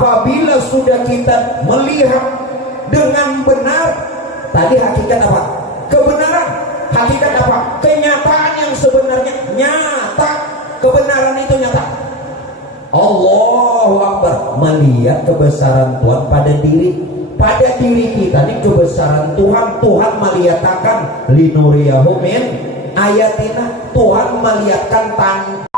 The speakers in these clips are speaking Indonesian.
Apabila sudah kita melihat dengan benar, tadi hakikat apa? Kebenaran. Hakikat apa? Kenyataan yang sebenarnya nyata. Kebenaran itu nyata. Allahu Akbar. Melihat kebesaran Tuhan pada diri kita ini kebesaran Tuhan. Tuhan melihatkan linuriyahu min ayatina. Tuhan melihatkan tanda.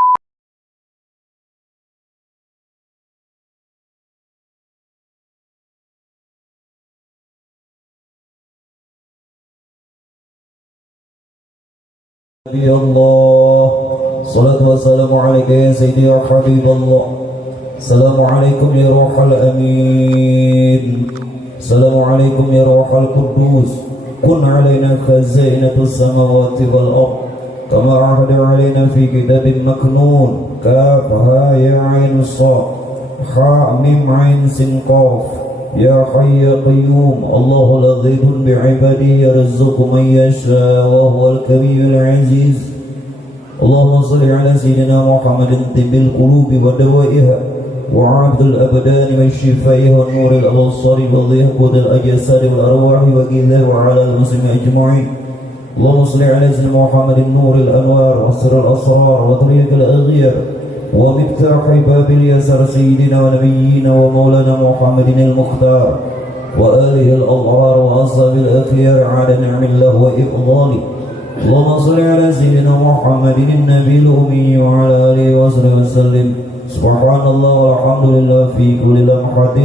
Ya Allah, salatu wassalamu alaika ya sayyidi ya habibullah. Assalamualaikum ya ruhal amin. Assalamualaikum ya ruhal kudus. Kun alaina khazainatus samawati wal ard kama ahada alaina fi kitabin maknun. Kaf ha ya ain sad ha mim ain sin qaf. Ya Hayy ya Qayyum, Allahu latifun bi'ibadihi yarzuqu man yasha wa huwal kawiyyul aziz. Allahumma shalli ala sayyidina Muhammadin tibbil qulubi wa dawaiha wa 'abdul abdani wa shifaiha wa nuril absari wa dhihbudil ajsadi wal arwahi wa ghidha wa 'ala al-muslimin ajma'in. Allahumma shalli ala sayyidina Muhammadin nuril anwar wa sirril asrar wa tariqil aghyar ومفتاح باب اليسر سيدنا ونبينا ومولانا محمد المختار وآله الأطهار وأصحاب الأخيار على نعم الله وإفضاله. اللهم صل على سيدنا محمد النبي الأمي وعلى آله وصحبه وسلم. سبحان الله والحمد لله في كل لمحة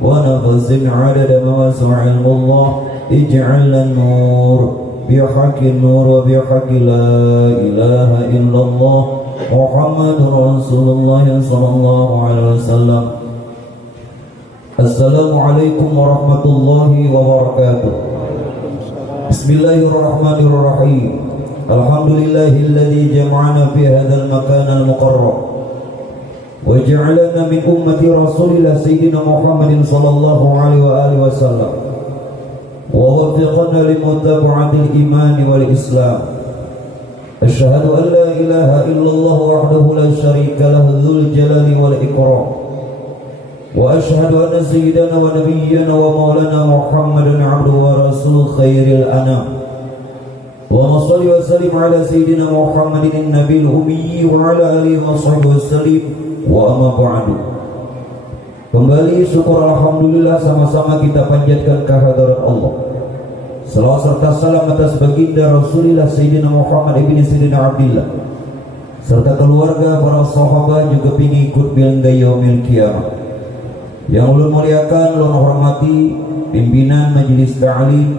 ونفس عدد ما وسع علم الله. اجعل النور بحق النور وبحق لا إله إلا الله محمد رسول الله صلى الله عليه وسلم. Assalamualaikum warahmatullahi wabarakatuh. Bismillahirrahmanirrahim. Alhamdulillahilladzi jama'ana fi hadzal makan al-muqarrab wa ja'alana min ummati Rasulillah sayyidina Muhammadin sallallahu alaihi wa alihi wasallam wa waffiqna li mutaba'atil iman wal islam. Asyhadu an la ilaha illallah wahdahu la syarika lahu dzul jalali wal ikram. Wa asyhadu anna sayyidana wa nabiyyana wa maulana Muhammadan abduhu wa rasuluh khairil anam. Allahumma shalli wa sallim ala sayyidina Muhammadin nabiyil ummi wa ala alihi wa sahbihi wasallim. Wa amma ba'du. Kembali syukur alhamdulillah sama-sama kita panjatkan kehadirat Allah. Salawat serta salam atas baginda Rasulullah Sayyidina Muhammad ibn Sayyidina Abdillah serta keluarga, para sahabat juga pengikut bilangga yaumil qiyamah. Yang ulun muliakan, ulun hormati pimpinan majelis ta'lim,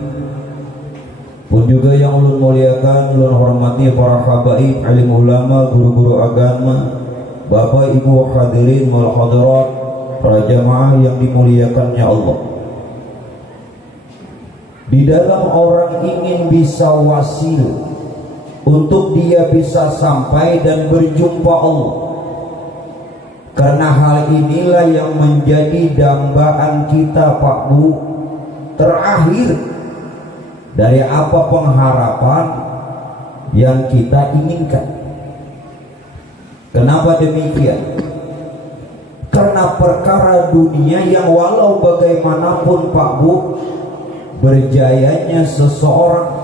pun juga yang ulun muliakan, ulun hormati para habaib, alim ulama, guru-guru agama, bapak ibu hadirin wal hadirat, para jamaah yang dimuliakannya Allah. Di dalam orang ingin bisa wasil untuk dia bisa sampai dan berjumpa Allah. Karena hal inilah yang menjadi dambaan kita Pak Bu, terakhir dari apa pengharapan yang kita inginkan. Kenapa demikian? Karena perkara dunia yang walau bagaimanapun Pak Bu, berjayanya seseorang,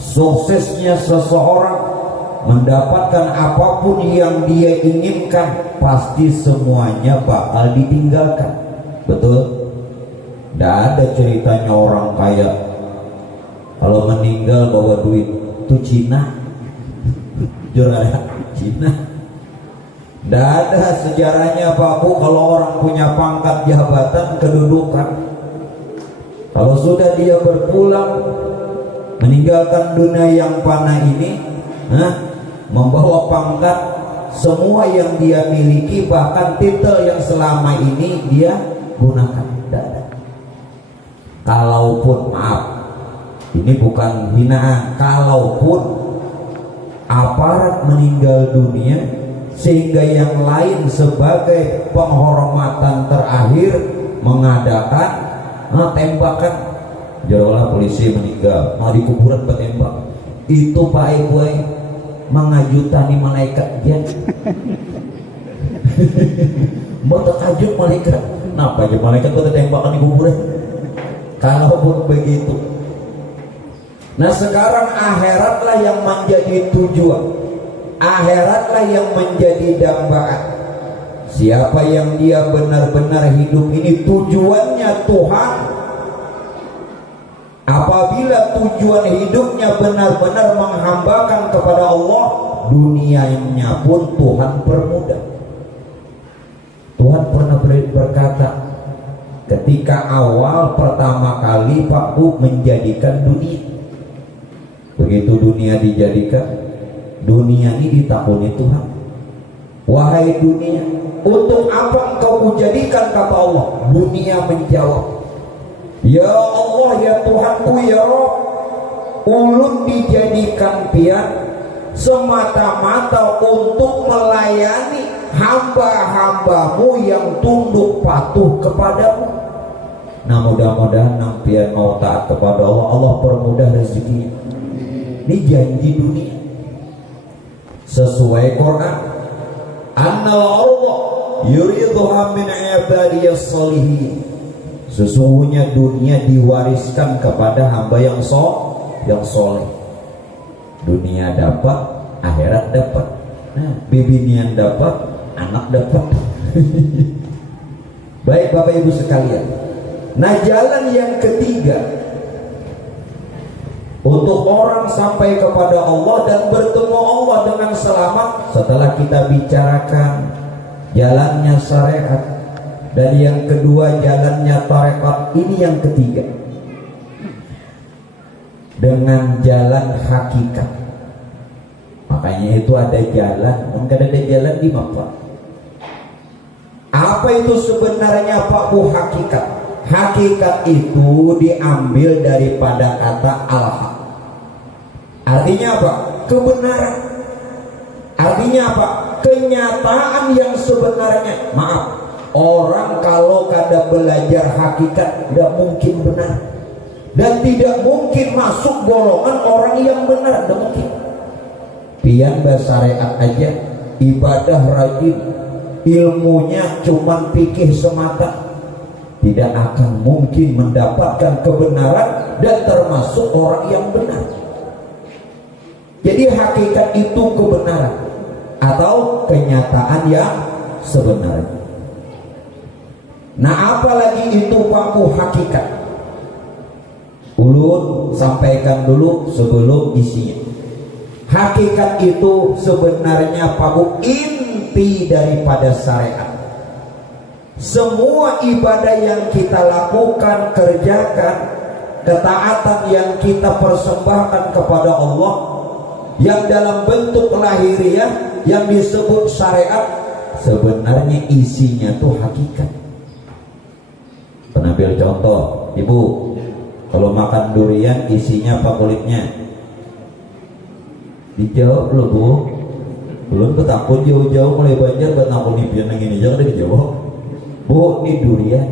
suksesnya seseorang, mendapatkan apapun yang dia inginkan, pasti semuanya bakal ditinggalkan. Betul? Tidak ada ceritanya orang kaya kalau meninggal bawa duit. Itu Cina, juara Cina. Tidak ada sejarahnya Pak Bu kalau orang punya pangkat, jabatan, kedudukan. Kalau sudah dia berpulang meninggalkan dunia yang fana ini, membawa pangkat, semua yang dia miliki, bahkan titel yang selama ini dia gunakan. Kalaupun, maaf, ini bukan hinaan, kalaupun aparat meninggal dunia sehingga yang lain sebagai penghormatan terakhir mengadakan tembakan, jawalah polisi meninggal, mau dikuburan bertembak, itu Pak Ibu mengajutani malaikat jen. Mata tajud malaikat. Kenapa aja malaikat pada tembakan di kuburan? Kalaupun begitu. Nah sekarang akhiratlah yang menjadi tujuan. Akhiratlah yang menjadi dambaan. Siapa yang dia benar-benar hidup ini tujuannya Tuhan. Apabila tujuan hidupnya benar-benar menghambakan kepada Allah, dunianya pun Tuhan permudah. Tuhan pernah berkata, ketika awal pertama kali Pak Bu menjadikan dunia, begitu dunia dijadikan, dunia ini ditakuni Tuhan. Wahai dunia, untuk apa engkau kujadikan, kata Allah. Dunia menjawab, ya Allah, ya Tuhanku, ya Rabb, ulun dijadikan pian semata-mata untuk melayani hamba-hambamu yang tunduk patuh kepadamu. Nah mudah-mudahan nampian mau taat kepada Allah, Allah permudah rezeki. Ini janji dunia sesuai Quran. Annal Allah yuridhuha min ibadiyas sholihin. Sesungguhnya dunia diwariskan kepada hamba yang soleh. Dunia dapat, akhirat dapat. Nah, bibinian dapat, anak dapat. Baik Bapak Ibu sekalian. Nah jalan yang ketiga untuk orang sampai kepada Allah dan bertemu Allah dengan selamat, setelah kita bicarakan jalannya syariat dan yang kedua jalannya tarekat, ini yang ketiga dengan jalan hakikat. Makanya itu ada jalan, mungkin ada jalan di mana? Apa itu sebenarnya Pak Bu hakikat? Hakikat itu diambil daripada kata al-haq. Artinya apa? Kebenaran. Artinya apa? Kenyataan yang sebenarnya. Maaf, orang kalau kada belajar hakikat tidak mungkin benar, dan tidak mungkin masuk golongan orang yang benar, tidak mungkin. Pian bersyariat aja, ibadah rajin, ilmunya cuma fikih semata, tidak akan mungkin mendapatkan kebenaran dan termasuk orang yang benar. Jadi hakikat itu kebenaran atau kenyataan yang sebenarnya. Nah apalagi itu Pak Bu hakikat? Ulun sampaikan dulu sebelum isinya. Hakikat itu sebenarnya Pak Bu inti daripada syariat. Semua ibadah yang kita lakukan, kerjakan, ketaatan yang kita persembahkan kepada Allah, yang dalam bentuk lahiriah yang disebut syariat, sebenarnya isinya tuh hakikat. Penambil contoh, Ibu, kalau makan durian isinya apa kulitnya? Dijawab loh Bu. Belum ketakut jauh-jauh mulai Banjar buat nampun di pian yang ini, jangan dijawab. Bu, ini durian.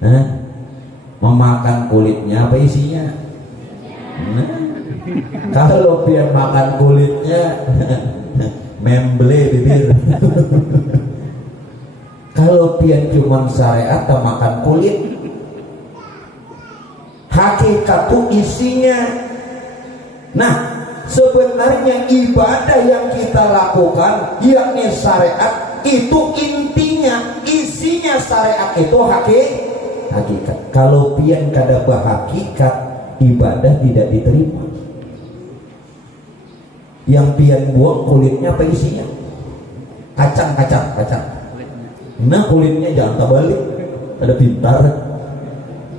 Nah, memakan kulitnya apa isinya? Nah, kalau pian makan kulitnya memble bibir. Kalau pian cuma syariat atau makan kulit, hakikat itu isinya. Nah, sebenarnya ibadah yang kita lakukan yakni syariat itu intinya, isinya syariat itu hakikat. Kalau pian kada berhakikat, ibadah tidak diterima. Yang pian buang kulitnya apa isinya? Kacang. Nah kulitnya jangan terbalik, ada pintar.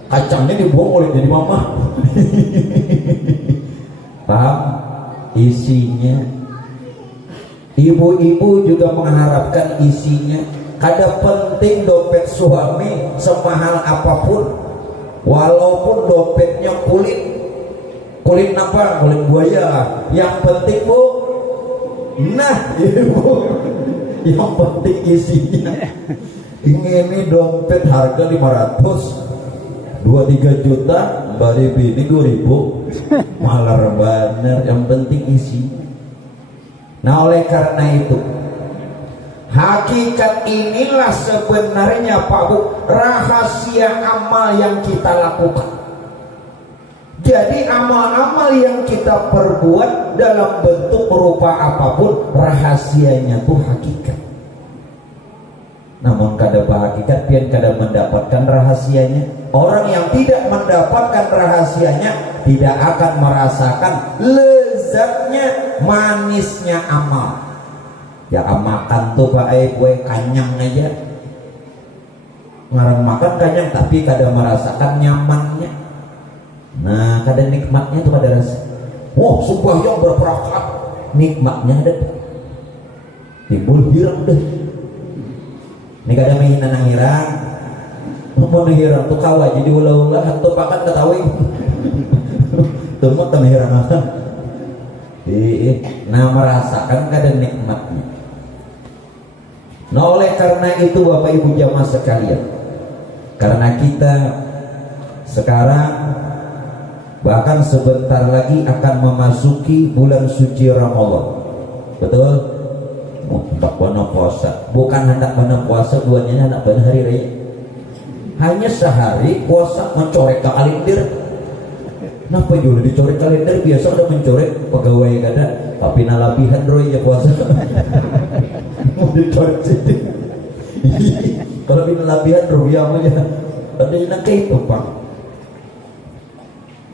Kacangnya dibuang kulitnya di mama. Paham? Isinya. Ibu-ibu juga mengharapkan isinya. Kada penting dompet suami semahal apapun, walaupun dompetnya kulit apa? Kulit buaya. Yang penting Bu, nah ibu, yang penting isinya. Ini dompet harga 500, 2-3 juta, bari bini 2000, malar bener. Yang penting isi. Nah oleh karena itu, Hakikat inilah sebenarnya Pak Bu, rahasia amal yang kita lakukan. Jadi amal-amal yang kita perbuat dalam bentuk rupa apapun, rahasianya tuh hakikat. Namun kada hakikat pian kada mendapatkan rahasianya. Orang yang tidak mendapatkan rahasianya tidak akan merasakan lezatnya, manisnya amal. Ya makan tuh Pak gue kanyang aja. Ngarang makan kanyang tapi kada merasakan nyamannya. Nah, kada nikmatnya tuh pada rasa. Oh, sumpah yang berperakat, nikmatnya ada. Timbul hirang deh. Ini kada main nang hirang. Mau hirang tuh kawa jadi ulah-ulah hantu pakan ketahui. Tumut tam hirang akan. Nah, merasakan kada nikmatnya. Nah, oleh karena itu Bapak Ibu jamaah sekalian, karena kita sekarang bahkan sebentar lagi akan memasuki bulan suci Ramadan, betul? Hendak benar puasa, bukan hendak benar puasa, duanya hendak benar hari raya. Hanya sehari puasa mencorek ke kalender. Kenapa juga dicorek kalender? Biasa udah mencorek pegawai kada, tapi nalabihan roy ya puasa. Mau dicorek sih. Kalau nalabihan roy aja, ada yang nak itu Pak.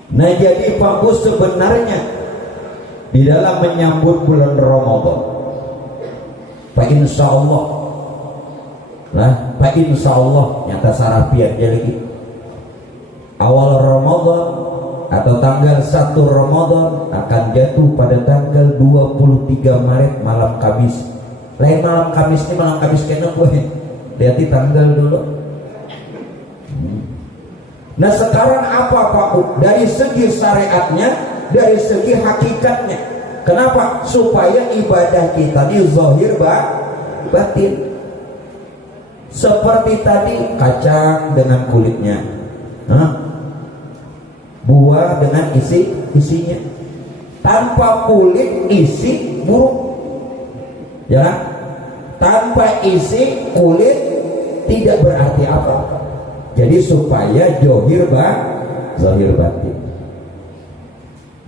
Nah jadi Pak Bu, sebenarnya di dalam menyambut bulan Ramadan, Pak Insya Allah, nah Pak Insya Allah nyata sarapian aja lagi. Awal Ramadan atau tanggal 1 Ramadan akan jatuh pada tanggal 23 Maret malam Kamis. Lain malam Kamis ini malam Kamis kena gue. Lihat tanggal dulu. Nah sekarang apa Pak Bu? Dari segi syariatnya, dari segi hakikatnya. Kenapa? Supaya ibadah kita ini zahir batin. Seperti tadi kacang dengan kulitnya, buah dengan isinya. Tanpa kulit isi buruk, ya. Tanpa isi kulit tidak berarti apa. Jadi supaya zahir batin.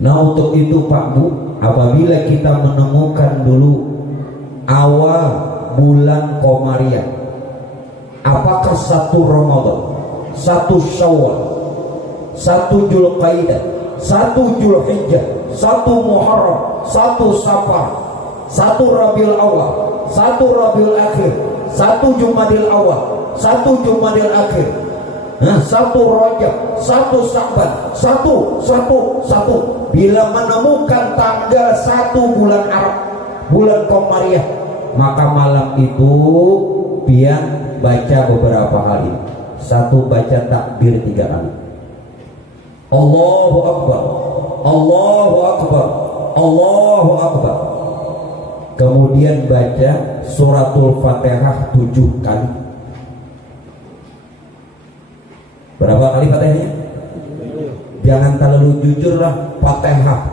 Nah untuk itu Pak Bu, apabila kita menemukan dulu awal bulan Komariah, apakah 1 Ramadan, 1 Syawal, 1 Dzulqa'dah, 1 Dzulhijjah, 1 Muharram, 1 Safar, 1 Rabiul Awal, 1 Rabiul Akhir, 1 Jumadil Awal, 1 Jumadil Akhir, 1 Rajab, 1 Sya'ban, 1. Bila menemukan tanggal 1 bulan Arab, bulan Komariah, maka malam itu pian baca beberapa kali. 1 baca takbir 3 kali. Allahu Akbar, Allahu Akbar, Allahu Akbar. Kemudian baca suratul Fatihah 7 kali. Berapa kali Fatihahnya? Jangan terlalu jujur lah. Fatihah.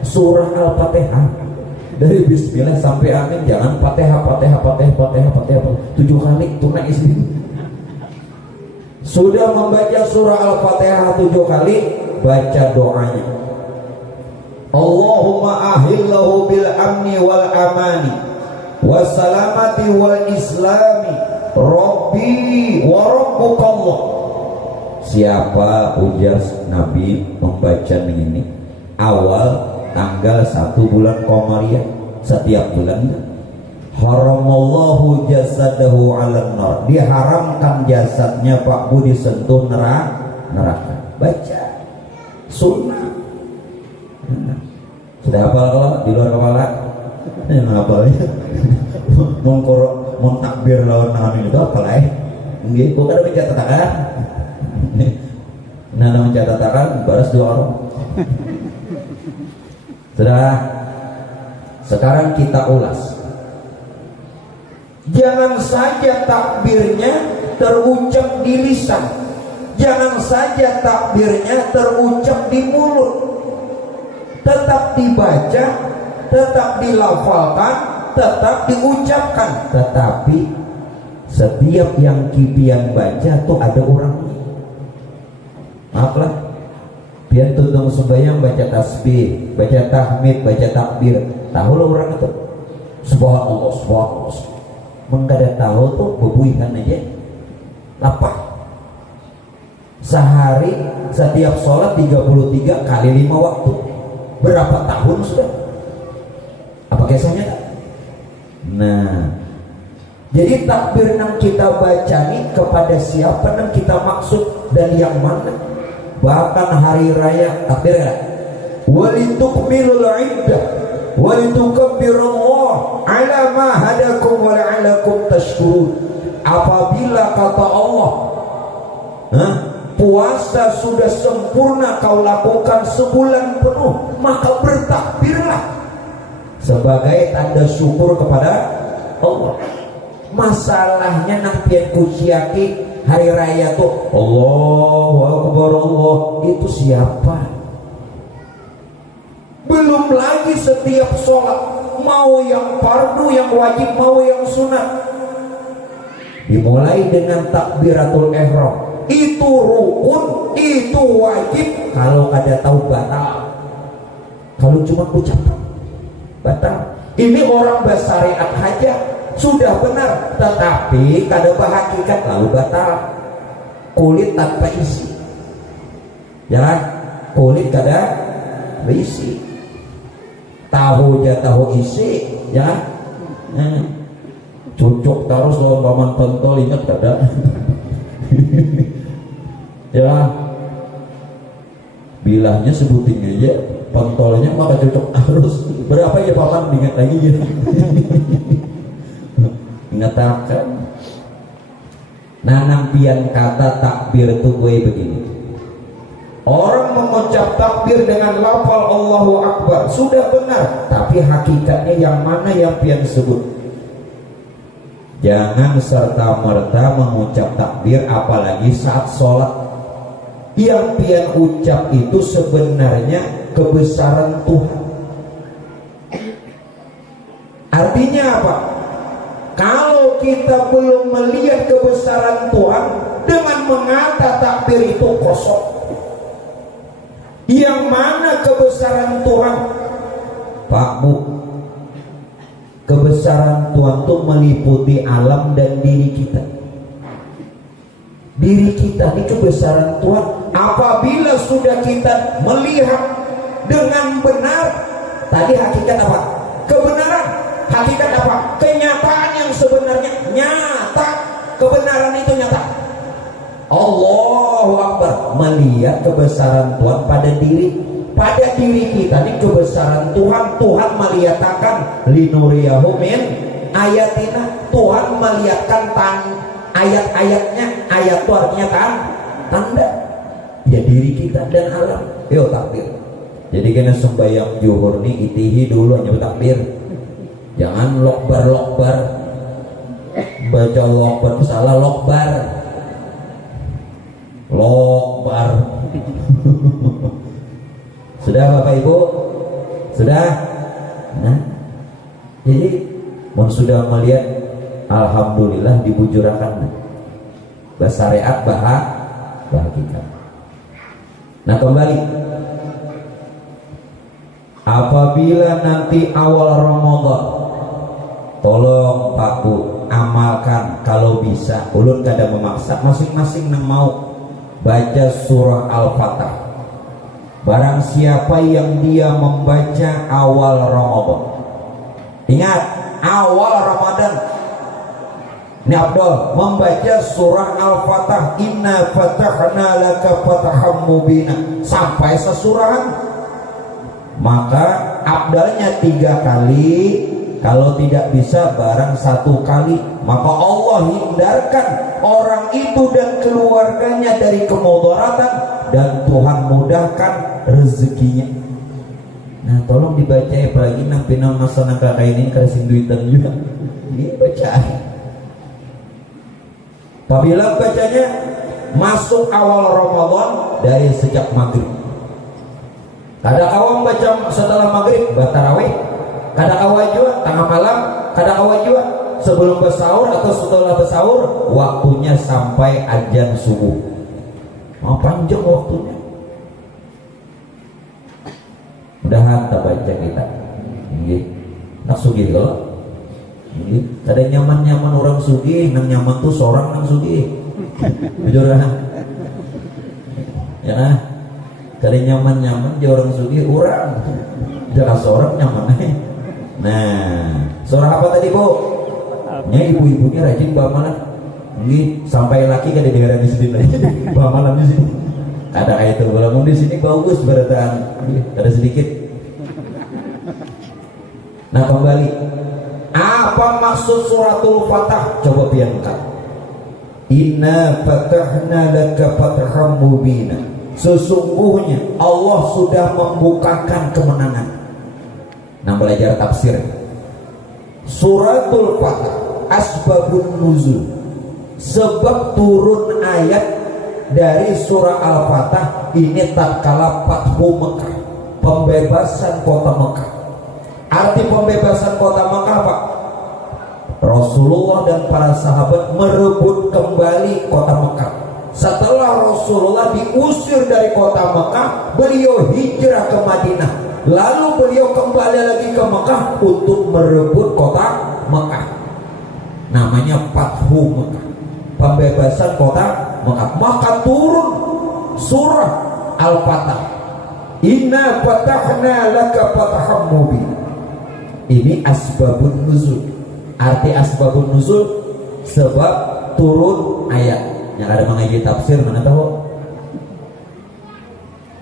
Surah Al-Fatihah dari Bismillah sampai Amin. Jangan Fatihah 7 kali. Tunai isi. Sudah membaca surah Al-Fatihah 7 kali, baca doanya. Allahumma ahillahu bil amni wal amani wassalamati wal islami Rabbi wa rabbukallah. Siapa ujar Nabi membaca ini awal tanggal 1 bulan Komariah setiap bulan, haramallahu jasadahu 'alan nar, diharamkan jasadnya Pak Bu disentuh neraka. Baca sunnah. Sudah hafal kalau di luar kepala? Hafalnya mau takbir lawan nahan itu apa lah nggih kok ada mencatatakan nah mencatatakan baras 2 orang. Sudah, sekarang kita ulas. Jangan saja takbirnya terucap di lisan, jangan saja takbirnya terucap di mulut, tetap dibaca, tetap dilafalkan, tetap diucapkan, tetapi setiap yang kipian baca tuh ada orangnya. Maaflah, pian tudung sembahyang baca tasbih, baca tahmid, baca takbir, tahu lo orang itu subhanallah subhanallah, menggada tahu tuh bebuikan aja lapar. Sehari setiap sholat 33 kali 5 waktu, berapa tahun sudah? Apa kisahnya tak? Nah, jadi takbir yang kita baca ini kepada siapa yang kita maksud dan yang mana? Bahkan hari raya takbir kan? Walitukmilul iddah walitukabbirullaha ala ma hadakum wa la'allakum tashkurun. Apabila kata Allah, puasa sudah sempurna kau lakukan sebulan penuh, maka bertakbirlah sebagai tanda syukur kepada Allah. Masalahnya nang pian kuciaki hari raya tuh Allahu Akbar, Allah itu siapa? Belum lagi setiap sholat, mau yang fardu, yang wajib, mau yang sunat, dimulai dengan takbiratul ihram. Itu rukun, itu wajib. Kalau ada tahu batal, kalau cuma ucapan batal. Ini orang bersyariat aja sudah benar, tetapi kada berhakikat lalu batal. Kulit tanpa isi, ya, kulit kada berisi. Tahu aja tahu isi, ya. Cucuk terus lawan paman pentol, ingat kada? Ya, bilahnya sebutin aja pentolnya maka cocok terus. Berapa ya paman, ingat lagi ya. Mengatakan nampian kata takbir itu gue begini, orang mengucap takbir dengan lafal Allahu Akbar sudah benar, tapi hakikatnya yang mana yang pian sebut? Jangan serta-merta mengucap takbir apalagi saat sholat. Yang pian ucap itu sebenarnya kebesaran Tuhan. Artinya apa? Kalau kita belum melihat kebesaran Tuhan, dengan mengata takbir itu kosong. Yang mana kebesaran Tuhan? Pak Bu, kebesaran Tuhan itu meliputi alam dan diri kita. Diri kita ini kebesaran Tuhan. Apabila sudah kita melihat dengan benar, tadi hakikat apa? Kebenaran. Hakikat apa? Kenyataan yang sebenarnya nyata. Kebenaran itu nyata. Allahu Akbar, melihat kebesaran Tuhan pada diri kita ini kebesaran Tuhan. Tuhan melihatkan linuriyahu min ayatina, Tuhan melihatkan ayat-ayatnya. Ayat itu artinya kan tanda ya diri kita dan alam. Yo takbir. Jadi kena sembahyang zuhur nih itihi dulu hanya takbir. Jangan lokbar baca lokbar salah lokbar sudah Bapak Ibu, sudah. Nah, jadi mau sudah melihat, alhamdulillah dibujurakan bersyariat bahagia. Nah kembali, apabila nanti awal Ramadan, tolong Pak Bu amalkan kalau bisa. Ulun kada memaksa, masing-masing yang mau baca surah Al-Fatah. Barang siapa yang dia membaca awal Ramadan, ingat awal Ramadan ini Abdul membaca surah Al-Fatah, inna fatahna laka fataham mubina sampai sesurahan, maka abdalnya 3 kali. Kalau tidak bisa barang 1 kali, maka Allah hindarkan orang itu dan keluarganya dari kemudaratan dan Tuhan mudahkan rezekinya. Nah tolong dibaca ya, apalagi nang pinang masana kakak ini kasih duitan juga. Ini bacaan. Apabila bacanya masuk awal Ramadan dari sejak maghrib. Kada awam baca setelah maghrib batarawih. Kada awal juga tengah malam kadang awal juga sebelum bersaur atau setelah bersaur, waktunya sampai azan subuh. Panjang waktunya. Mudahan tak baca kita. Nak sugih kalau. Ada nyaman-nyaman orang sugih, nang nyaman tuh seorang nang sugih. Jujur lah. Ya nah. Ada nyaman-nyaman di orang sugih orang. Jangan seorang nyaman. Nah, seorang apa tadi Bu? Nya ibu-ibunya rajin bawa malam. Sampai laki kan di daerah di sini lagi. Bawa malam di sini. Ada kayak itu. Kalau di sini bagus berataan. Ada sedikit. Nah kembali. Apa maksud suratul Fatah? Coba biarkan. Inna fatahna laka fathan mubina. Sesungguhnya Allah sudah membukakan kemenangan. Nah belajar tafsir. Suratul Fatah asbabun nuzul. Sebab turun ayat dari surah Al-Fatah ini tatkala Fathu Mekah, pembebasan kota Mekah. Arti pembebasan kota Mekah apa? Rasulullah dan para sahabat merebut kembali kota Mekah. Setelah Rasulullah diusir dari kota Mekah, beliau hijrah ke Madinah. Lalu beliau kembali lagi ke Mekah untuk merebut kota Mekah. Namanya Fathu Mekah, pembebasan kota Mekah. Maka turun surah Al-Fatah. Inna fatahna laka fathan mubina. Ini asbabun nuzul. Arti asbabun nuzul, sebab turun ayat. Yang ada mengaji tafsir mana tahu?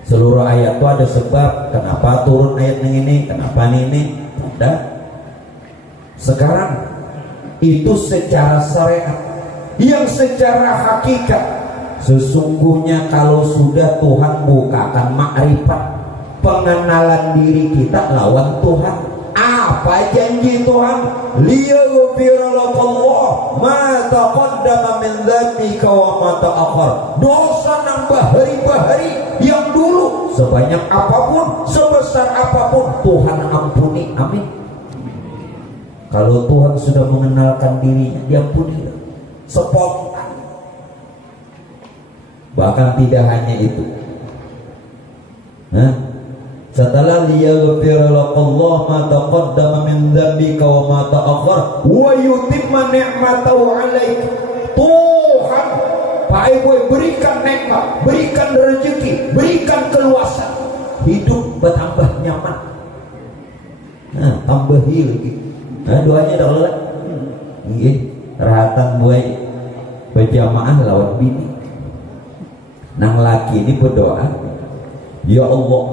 Seluruh ayat itu ada sebab kenapa turun ayat yang ini, kenapa ini. Ada. Sekarang itu secara syariat. Yang secara hakikat, sesungguhnya kalau sudah Tuhan bukakan makrifat, pengenalan diri kita lawan Tuhan. Apa janji Tuhan? Liyaghfira lakallah ma taqaddama min dzambika wa ma ta'akhkhar. Dosa nambah hari-hari yang dulu, sebanyak apapun, sebesar apapun, Tuhan ampuni. Amin. Kalau Tuhan sudah mengenalkan dirinya, diampuni spontan. Bahkan tidak hanya itu. Setelah liyaghfira lakallah ma taqaddama min dzambika wa ma ta'akhkhar wa yutimma ni'matahu 'alaik. Tuhan Pak Ibu berikan nikmat, berikan rezeki, berikan keluasan, hidup bertambah nyaman. Tambahi lagi. Doanya dah lah. Nggih, rahatan buai berjamaah lawan bini. Nang laki ini berdoa, ya Allah,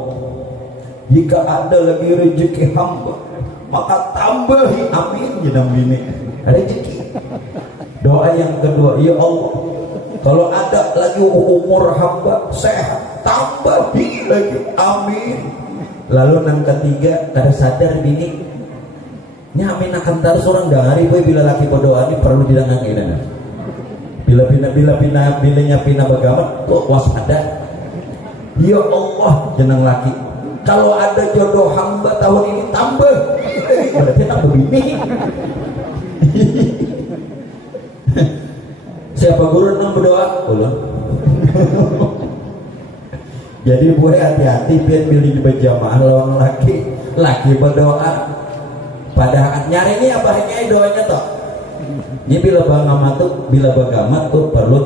jika ada lagi rezeki hamba, maka tambahi, amin, jenam bini rezeki. Doa yang kedua, ya Allah, kalau ada lagi umur hamba sehat, tambahi lagi, amin. Lalu yang ketiga, kada sadar bini nyamin akan taruh seorang dari boy bila laki berdoa ini perlu didengarkan. Bilanya pina bagaimana tuh waspada. Ya Allah, jenang laki, kalau ada jodoh hamba tahun ini tambah, berarti tambah bini. Siapa guru nang berdoa? Ulang. Jadi boleh hati-hati biar pilih berjamaah lawan laki berdoa. Padahal nyarinya apa hanya doanya toh. Ini bila bagamat tuh perlu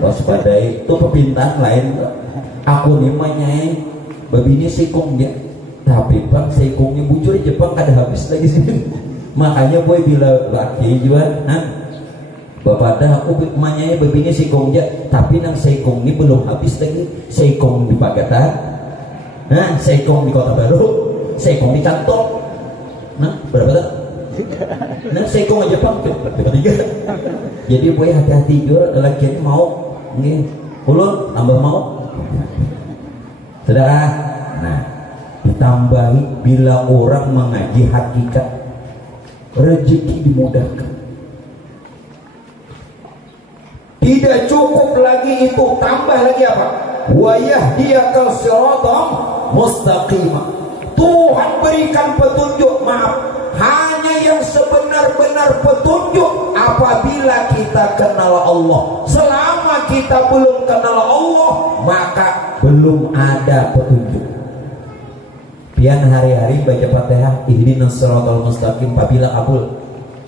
waspadai. Itu perpintaan lain tuh. Aku nih manyai babini sikung dia, tapi bang sikungnya bujur Jepang kada habis lagi sih. Makanya boy bila laki juga, bapak dah aku manyai babini sikung dia, tapi nang sikung ini belum habis lagi. Sikung di Pagatan, sikung di Kota Baru, sikung di Cantong. Berapa tak? Sikung aja Jepang ketiga. Jadi boy hati-hati juga laki mau, nih, ulun tambah mau. Saudara, ditambahi bila orang mengaji hakikat, rezeki dimudahkan. Tidak cukup lagi itu, tambah lagi apa? Wa yahdiyakal siratal mustaqimah. Tuhan berikan petunjuk, maaf, hanya yang sebenar-benar petunjuk apabila kita kenal Allah. Selama kita belum kenal Allah, maka belum ada petunjuk. Pian hari-hari baca Fatihah, ihdinas siratal mustaqim, apabila kabul.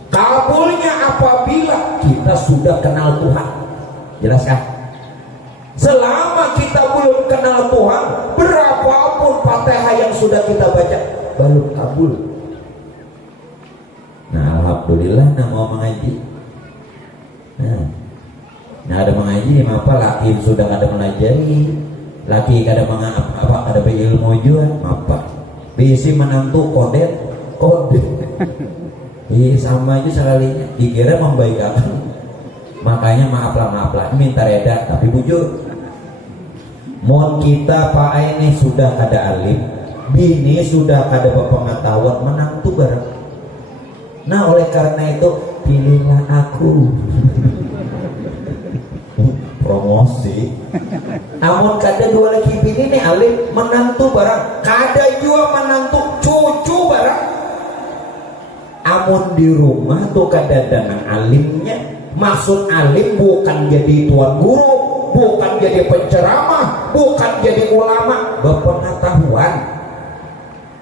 Kabulnya apabila kita sudah kenal Tuhan. Jelas kan? Selama kita belum kenal Tuhan, berapapun Fatihah yang sudah kita baca belum kabul. Nah, alhamdulillah mau mengaji. Nah, ada mengaji, apa laki sudah ada melajari, laki kada apa ada berilmu juga, apa bisi menantu kode. Iya sama aja sekalinya, dikira membaikkan. Makanya maaflah, minta reda tapi bujur. Mon kita Pak ini sudah kada alim, bini sudah kada berpengetahuan, menantu bareng. Nah oleh karena itu pilihlah aku. Promosi. Amun kada dua lagi bini nih alim, menantu bareng, kada juga menantu cucu bareng. Amun di rumah tuh kada dengan alimnya. Maksud alim bukan jadi tuan guru, bukan jadi penceramah, bukan jadi ulama, berpengetahuan.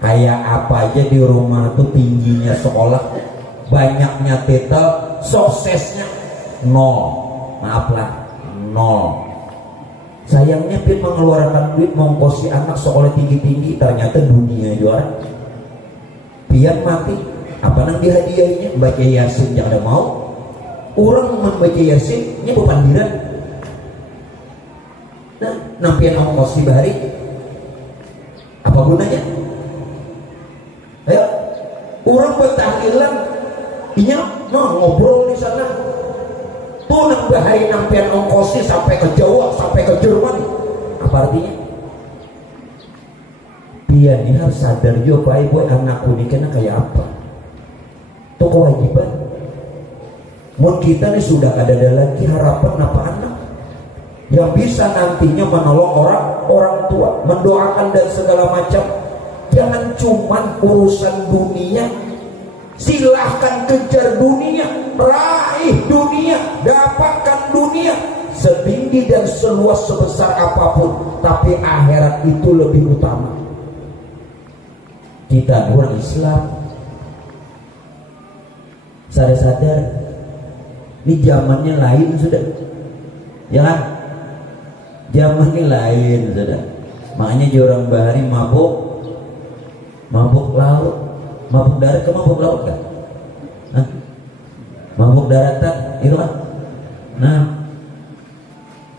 Kayak apa aja di rumah tuh tingginya sekolah, banyaknya titel, suksesnya nol. Maaflah, nol. Sayangnya pin mengeluarkan duit mengkosi anak sekolah tinggi-tinggi, ternyata dunia juara. Pian mati, apa nang dihadiahnya? Baca Yasin yang ada mau. Orang membaca Yasin ini bepandiran. Nah, nampian ongkos di bahari apa gunanya? Ayo, orang bertahlilan inya ngobrol di sana. Tuh nang bahari nampian ongkosnya sampai ke Jawa, sampai ke Jerman. Apa artinya? Pian ini harus sadar juga Pak Ibu, anakku ini kena kayak apa? Itu kewajiban. Mun kita nih sudah ada lagi harapan apa anak yang bisa nantinya menolong orang tua, mendoakan dan segala macam. Jangan cuman urusan dunia. Silahkan kejar dunia, raih dunia, dapatkan dunia setinggi dan seluas sebesar apapun, tapi akhirat itu lebih utama. Kita orang Islam sadar-sadar ini zamannya lain sudah, ya kan? Zamannya lain sudah. Makanya orang bahari mabuk laut, mabuk darat ke mabuk laut kan? Hah? Mabuk daratan, itu kan? Nah,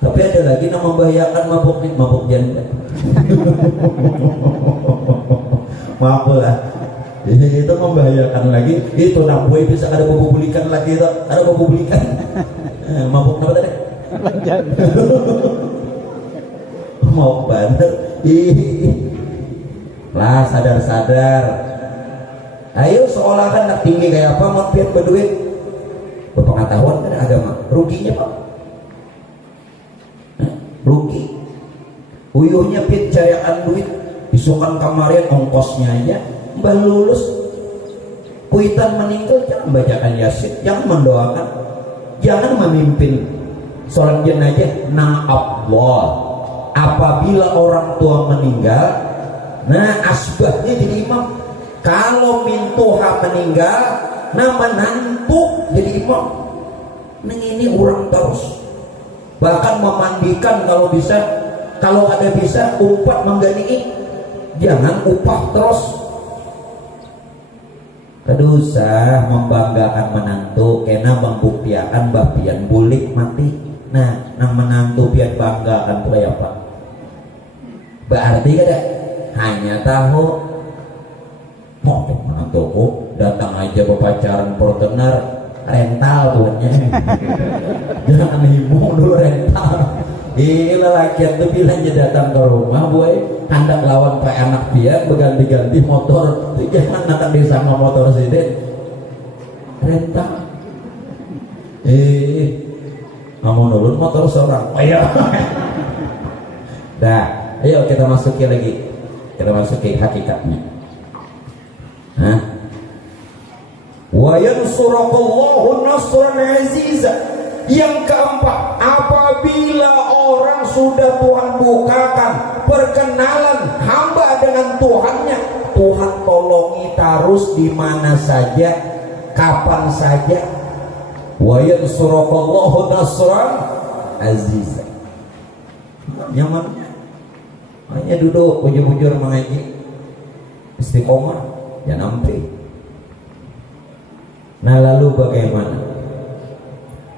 tapi ada lagi yang membahayakan mabuk janda. Maaf lah. Itu membahayakan lagi. Itu nambuai bisa ada bebulikan lagi itu. Ada bebulikan. Mabuk apa tadi? Mau bener. Lah sadar-sadar. Ayo seolah kan nak tinggi kayak apa, mau pian berduit. Berpengetahuan kan agama. Ruginya Pak. Rugi. Uyuhnya pian carian duit. Isukan kemarin ongkosnya aja. Mbah lulus kuitan meninggal, jangan bacakan Yasin, jangan mendoakan, jangan memimpin sholat jenazah. Nang Allah, apabila orang tua meninggal, nah asbahnya jadi imam. Kalau mintuha meninggal, nah menantu jadi imam. Nah ini orang terus, bahkan memandikan kalau bisa, kalau ada bisa umpat mengganti, jangan upah terus. Kedusa membanggakan menantu kena membuktiakan bapian bulik mati. Nah nang menantu pian banggakan tuh apa? Berarti kada hanya tahu mau menantuku datang aja berpacaran pertenar rental tuhnya. Jangan ibu dulu rental. Gila laki itu bilangnya datang ke rumah boy, hendak lawan pak anak dia berganti-ganti motor. Jangan nak disama motor sini rental. Kamu nurun motor seorang. Ayo. Dah, ayo kita masuki lagi. Kita masuki hakikatnya. Hah? wa yansurakallahu nasran aziza. Yang keempat, apabila orang sudah Tuhan bukakan perkenalan hamba dengan Tuhannya, Tuhan tolongi terus di mana saja, kapan saja. Wa yansurakallahu nasran aziza. Nyaman, hanya duduk bujur-bujur mengaji, istiqomah, jangan ampe. Nah lalu bagaimana?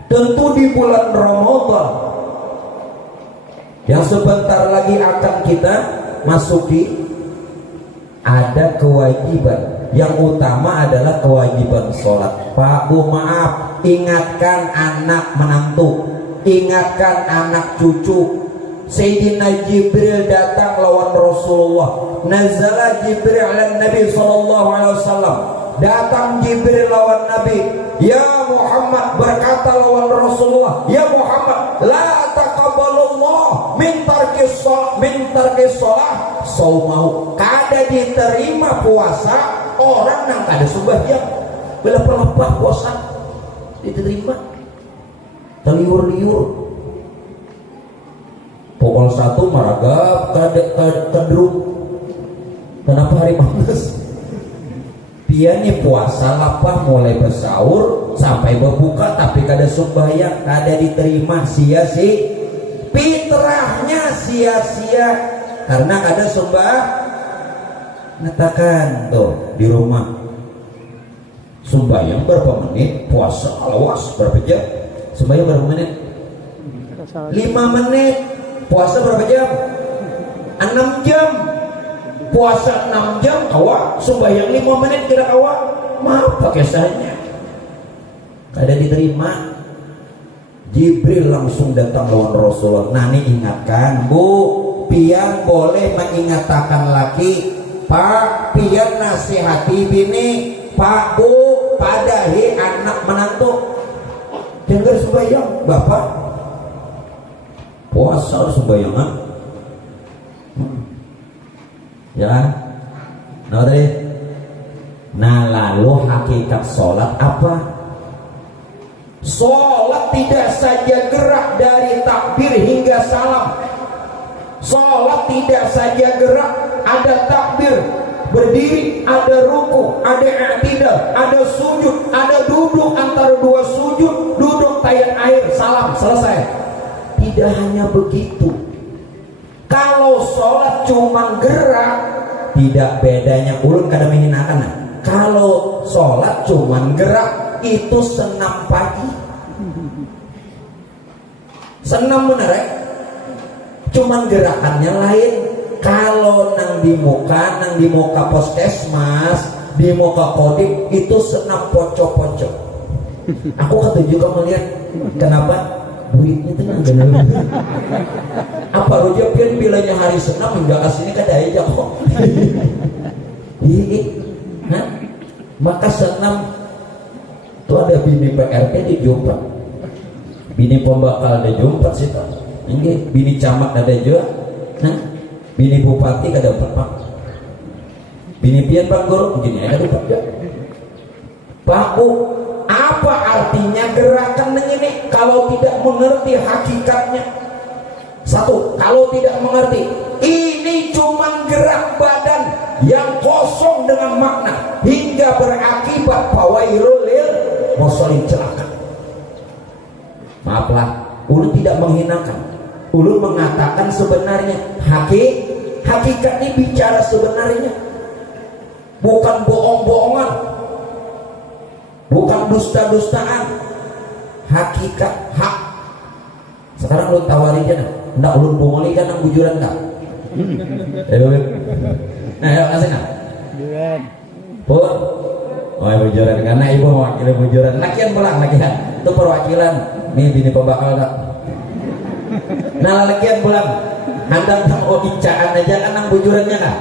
Tentu di bulan Ramadan yang sebentar lagi akan kita masuki, ada kewajiban. Yang utama adalah kewajiban sholat. Pak Bu, maaf, ingatkan anak menantu, ingatkan anak cucu. Sayyidina Jibril datang lawan Rasulullah. Nazala Jibril ala Nabi sallallahu alaihi wasallam. Datang Jibril lawan Nabi. Ya Muhammad, berkata lawan Rasulullah, ya Muhammad, la taqabbalullah min tarkis shalah saumau. Kada diterima puasa orang yang kada sembahyang. Belepah-lepah puasa diterima. Teliur-liur. Pukul 1 maragap kedruk. Kenapa hari manis? Piannya puasa lapah mulai bersaur sampai berbuka tapi kada sembahyang, kada diterima, sia-sia. Fitrahnya sia-sia karena kada sembah. Katakan tuh di rumah sembahyang berapa menit, puasa alawas berapa jam? Sembahyang berapa menit? 5 menit. Puasa berapa jam? 6 jam. Puasa 6 jam kawa, sembahyang 5 menit kira kawa. Maaf pakai saja. Kada diterima. Jibril langsung datang lawan Rasulullah. Nani ingatkan, Bu, pian boleh mengingatkan laki. Pak, pian nasihati bini. Pak, Bu, padahi anak menantu. Jangan sembahyang, Bapak. Puasa harus sembahyang. Ya kan? Nah tadi. Nah lalu hakikat sholat apa? Sholat tidak saja gerak dari takbir hingga salam. Sholat tidak saja gerak, ada takbir, berdiri, ada ruku, ada i'tidal, ada sujud, ada duduk antara dua sujud, duduk tayang air, salam, selesai. Tidak hanya begitu. Kalau sholat cuma gerak, tidak bedanya ulun kada menghinakan. Nah, kalau sholat cuma gerak, itu senam pagi. Senam bener ya? Cuman gerakannya lain. Kalau nang di muka puskesmas, di muka kodim, itu senam pocok-pocok. Aku kata juga melihat kenapa? Duitnya tenang benar. Apa roja pian bilanya hari senam hingga kasini kada aja kok. Nah, maka senam itu ada bini PRT di Jumpat, bini pembakal ada Jumpat sih tak. Ini bini camat ada juga. Nah, bini bupati kada dapat. Bini pian Pak Guru begini ada dapat juga. Pak Bu, apa artinya gerakan ini kalau tidak mengerti hakikatnya? Satu, kalau tidak mengerti, ini cuma gerak badan yang kosong dengan makna hingga berakibat fawailul lil musallin, celaka. Maaflah, ulun tidak menghinakan. Ulun mengatakan sebenarnya hakikat ini bicara sebenarnya, bukan bohong-bohongan, bukan dusta-dustaan. Hakikat hak. Sekarang ulun tawarin aja, ndak ulun bongoli kan nang bujuran tak? Nah, ayo kasih nak. Bujuran. Pun. Oh, bujuran karena ibu mewakili bujuran. Lakian pulang lakian. Itu perwakilan. Nih bini pembakal tak? Nah, lakian pulang. Handang sama icaan aja kan nang bujurannya kan?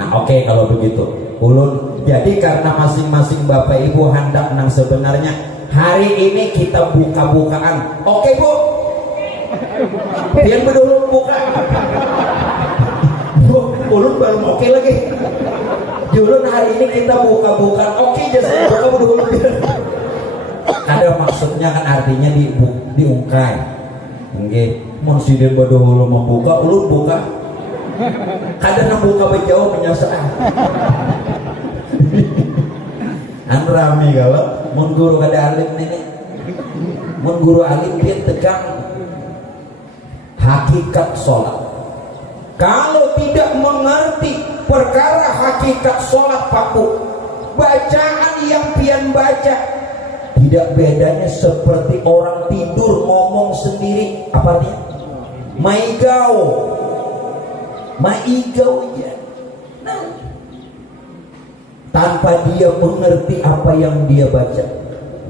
Nah, oke kalau begitu. Ulun jadi karena masing-masing bapak ibu hendak nang sebenarnya hari ini kita buka-bukaan. Oke Bu, yang berdulu buka. Ulun baru oke lagi. Julun hari ini kita buka-bukaan oke jasa buka dulu. Ada maksudnya kan artinya diungkai. Nggih, mun siden badoholo membuka, ulun buka. Kadang buka bejauh menyasar. An rame kalau mun guru kada alim nih. Mun guru alim dia tegang hakikat sholat. Kalau tidak mengerti perkara hakikat sholat Pak Bu, bacaan yang pian baca tidak bedanya seperti orang tidur ngomong sendiri. Apa dia? Maigau ya. Nah, tanpa dia mengerti apa yang dia baca,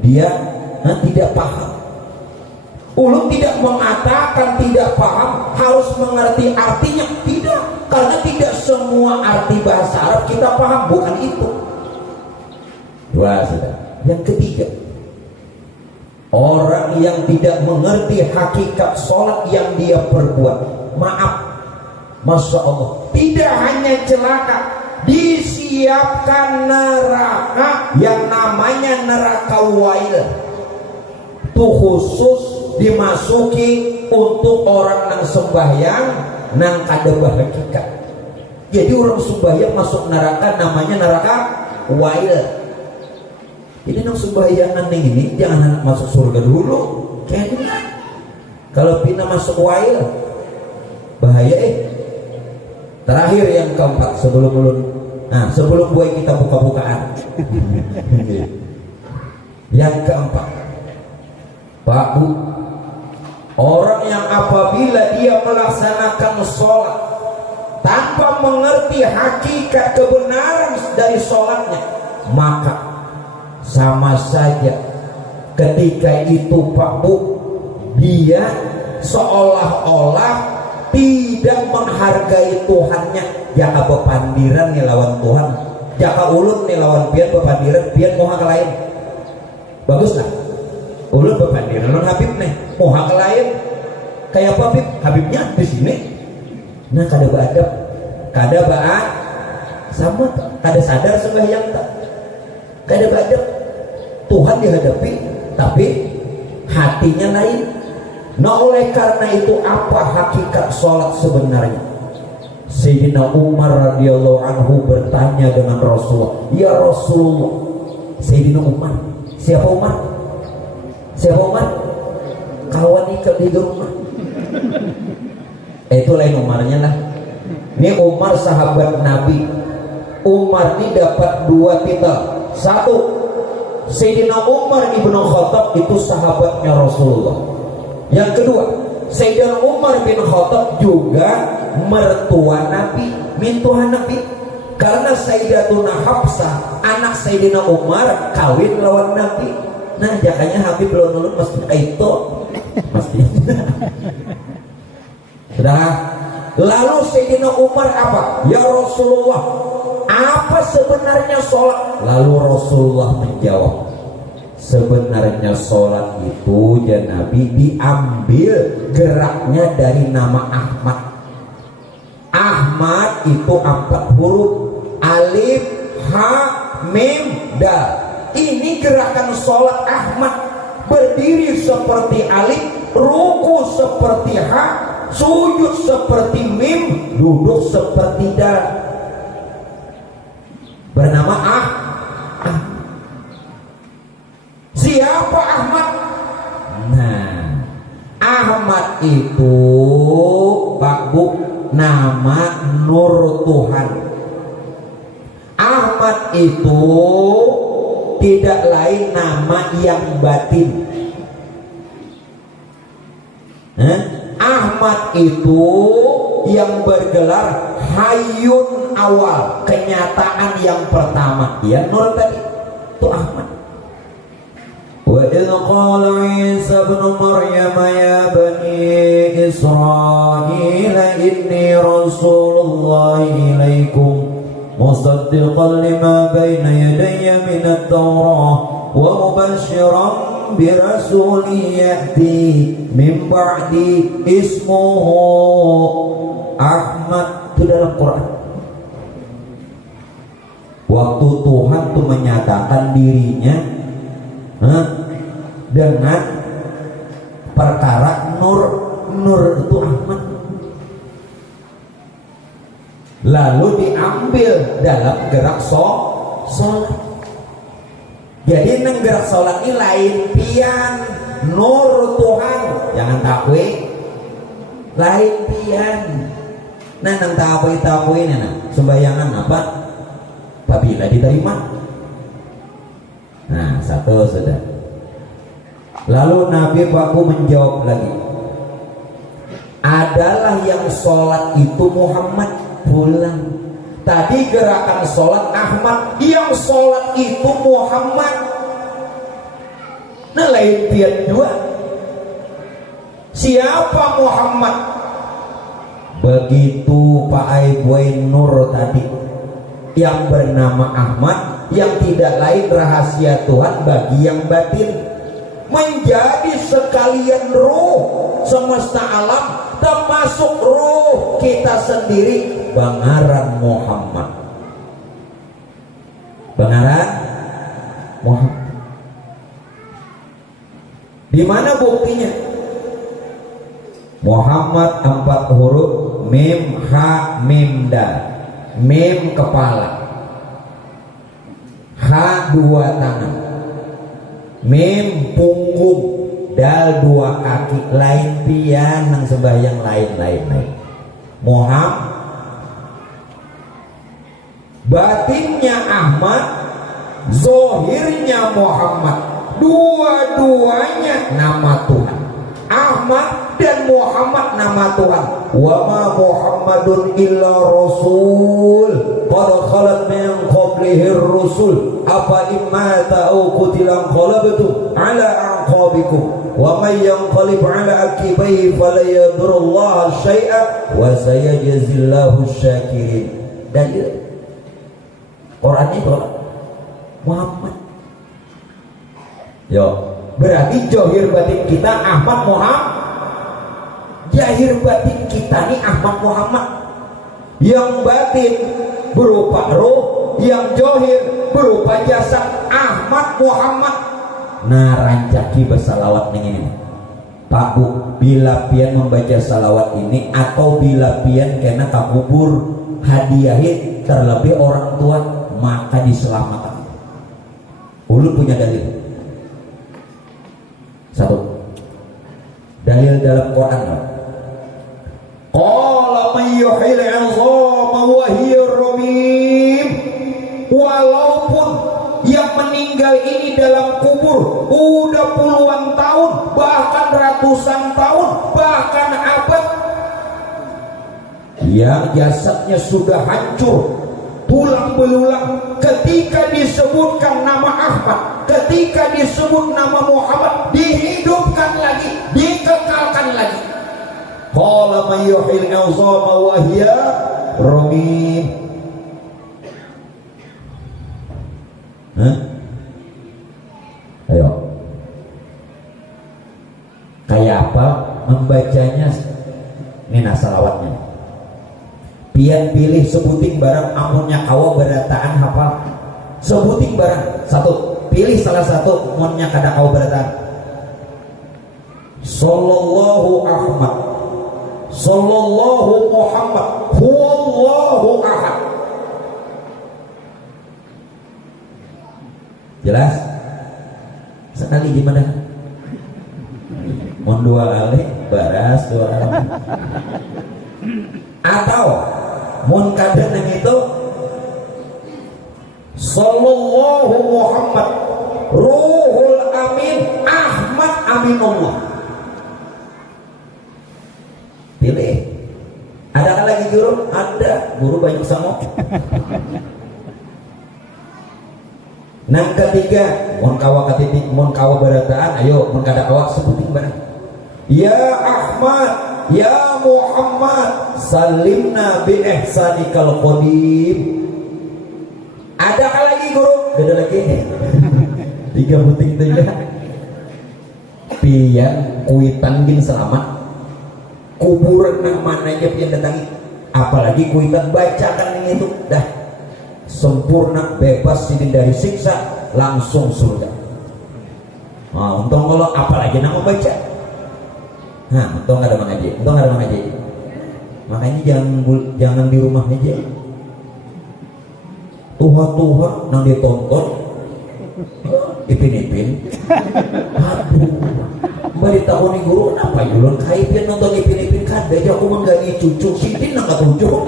dia tidak paham. Ulun tidak mengatakan tidak paham harus mengerti artinya, tidak, karena tidak semua arti bahasa Arab kita paham, bukan itu. Dua sudah. Yang ketiga, orang yang tidak mengerti hakikat sholat yang dia perbuat, maaf, Masya Allah, tidak hanya celaka, disiapkan neraka yang namanya neraka wail. Itu khusus dimasuki untuk orang nang sembahyang nang kada bahagikat. Jadi orang sembahyang masuk neraka namanya neraka wail. Jadi nang sembahyangan ini jangan anak masuk surga dulu. Kayaknya kalau pina masuk wail bahaya. Terakhir yang keempat sebelum buat kita buka-bukaan. Yang keempat, Pak Bu, orang yang apabila dia melaksanakan sholat tanpa mengerti hakikat kebenaran dari sholatnya, maka sama saja ketika itu Pak Bu, dia seolah-olah tidak menghargai Tuhannya. Jaka bepandiran nih lawan Tuhan, jaka ulun nih lawan pian bepandiran, pian moha ke lain. Bagus lah, ulun bepandiran lawan Habib nih moha ke lain. Kayak apa Habib? Habibnya di sini. Nah kada beadab, kada baat sama, kada sadar sembahyang tak, kada beadab. Tuhan dihadapi tapi hatinya lain. Nah oleh karena itu apa hakikat sholat sebenarnya? Sayyidina Umar radhiyallahu anhu bertanya dengan Rasulullah, ya Rasulullah. Sayyidina Umar, siapa Umar? Siapa Umar? Kawan ikat di rumah. Itu lain Umarnya lah. Ini Umar sahabat Nabi. Umar ini dapat dua titel. Satu, Sayyidina Umar ibnu Khattab itu sahabatnya Rasulullah. Yang kedua, Sayyidina Umar bin Khattab juga mertua Nabi, mintuhan Nabi. Karena Sayyidatuna Hafsah, anak Sayyidina Umar, kawin lawan Nabi. Nah, jakanya Habib belum nulun mesti itu, mesti. Sudah. Lalu Sayyidina Umar apa? Ya Rasulullah, apa sebenarnya sholat? Lalu Rasulullah menjawab, sebenarnya sholat itu ya Nabi diambil geraknya dari nama Ahmad. Ahmad itu 4 huruf, alif, ha, mim, dal. Ini gerakan sholat Ahmad. Berdiri seperti alif, ruku seperti ha, sujud seperti mim, duduk seperti dal. Bernama Siapa Ahmad? Nah, Ahmad itu Pak Bu, nama Nur Tuhan. Ahmad itu tidak lain nama yang batin. Ahmad itu yang bergelar Hayyun awal, kenyataan yang pertama. Ya Nur tadi itu Ahmad. وَإِذْ قَالَ عِيسَى ابْنُ مَرْيَمَ يَا بَنِي إِسْرَائِيلَ إِنِّي رَسُولُ اللَّهِ إِلَيْكُمْ مُصَدِّقًا لِمَا بَيْنَ يَدَيَّ مِنَ التَّوْرَاةِ وَمُبَشِّرًا بِرَسُولٍ يَأْتِي مِنْ بَعْدِي اسْمُهُ Ahmad. Itu dalam Quran. waktu Tuhan tuh menyatakan dirinya dengan perkara nur itu Ahmad, lalu diambil dalam gerak sholat. Jadi neng gerak sholat ini lain pian nur Tuhan, jangan takwe lain pian. Nah neng takwe nah sembayangan apa apabila diterima. Nah satu sudah. Lalu Nabi Paku menjawab lagi, adalah yang sholat itu Muhammad pulang. Tadi gerakan sholat Ahmad, yang sholat itu Muhammad. Nah lain pian dua. Siapa Muhammad? Begitu Pak Aiboy Nur tadi, yang bernama Ahmad, yang tidak lain rahasia Tuhan bagi yang batin, menjadi sekalian ruh semesta alam, termasuk ruh kita sendiri. Bangaran Muhammad, bangaran Muhammad. Di mana buktinya? Muhammad 4 huruf, mim ha mim dal. Mim kepala, ha 2 tangan, mim punggung, dal 2 kaki. Lain pian nang sembahyang lain. Muhammad batinnya Ahmad, zohirnya Muhammad, dua-duanya nama Tuhan. Ahmad dan Muhammad nama Tuhan. Wa ma Muhammadun illa rasul qad khalat min qablihi rusul afa imma ta'u qutilan qalabtu ala aqabikum wa may yanqalib ala akibaihi fala yadurullah syai'a wa sayajzillahu syakirin. Dalil Quran itu Muhammad. Yo, berarti johir batin kita Ahmad Muhammad. Jahir batin kita nih Ahmad Muhammad. Yang batin berupa roh, yang johir berupa jasad Ahmad Muhammad. Nah rancaki bersalawat nih ini Pak Bu, bila pian membaca salawat ini atau bila pian kena kabubur hadiahin terlebih orang tua, maka diselamatkan. Ulun punya dalil. Satu, dalil dalam Quran. Qala man yuhil 'izama wa hiya ramim. Walaupun yang meninggal ini dalam kubur udah puluhan tahun, bahkan ratusan tahun, bahkan abad, yang jasadnya sudah hancur tulang belulang, ketika disebutkan nama Ahmad, ketika disebut nama Muhammad, dihidupkan lagi, dikekalkan lagi. Qala man yuhil 'izama wa hiya ramim. Ayo, kayak apa membacanya? Ini salawatnya. Pian pilih sebuting barang amunnya kawa berataan hafal. Sebuting barang satu, pilih salah satu amunnya kada kawa berataan. Sallallahu Ahmad, sallallahu Muhammad, huwallahu ahad. Jelas? Sekali gimana? Mon 2 kali, baras 2 kali. Atau mun kadang itu sallallahu Muhammad ruhul amin Ahmad aminullah. Pilih. Ada lagi guru? Ada. Guru banyak sama. Nang ketiga, mun kawa katitik, mun kawa barataan, ayo mun kada kawa sebuting barang. Ya Ahmad, ya Muhammad, salimna bi ihsanikal qadim. Ada lagi guru? Ada lagi. 3 buting saja. Pian kuitan bin selamat. Kuburan nang mana aja pian datangi. Apalagi kuitan bacakan yang itu. Dah. sempurna, bebas dari siksa, langsung surga. Nah, untung kalau apalagi nama baca. Nah, untung nggak ada mengaji. Makanya jangan di rumah aja. Tuha nang ditonton, ipin. Aduh, bari tahun ini guru kenapa julun kaipian nonton ipin kada aja aku menggaji cucu sidin nang tujuh.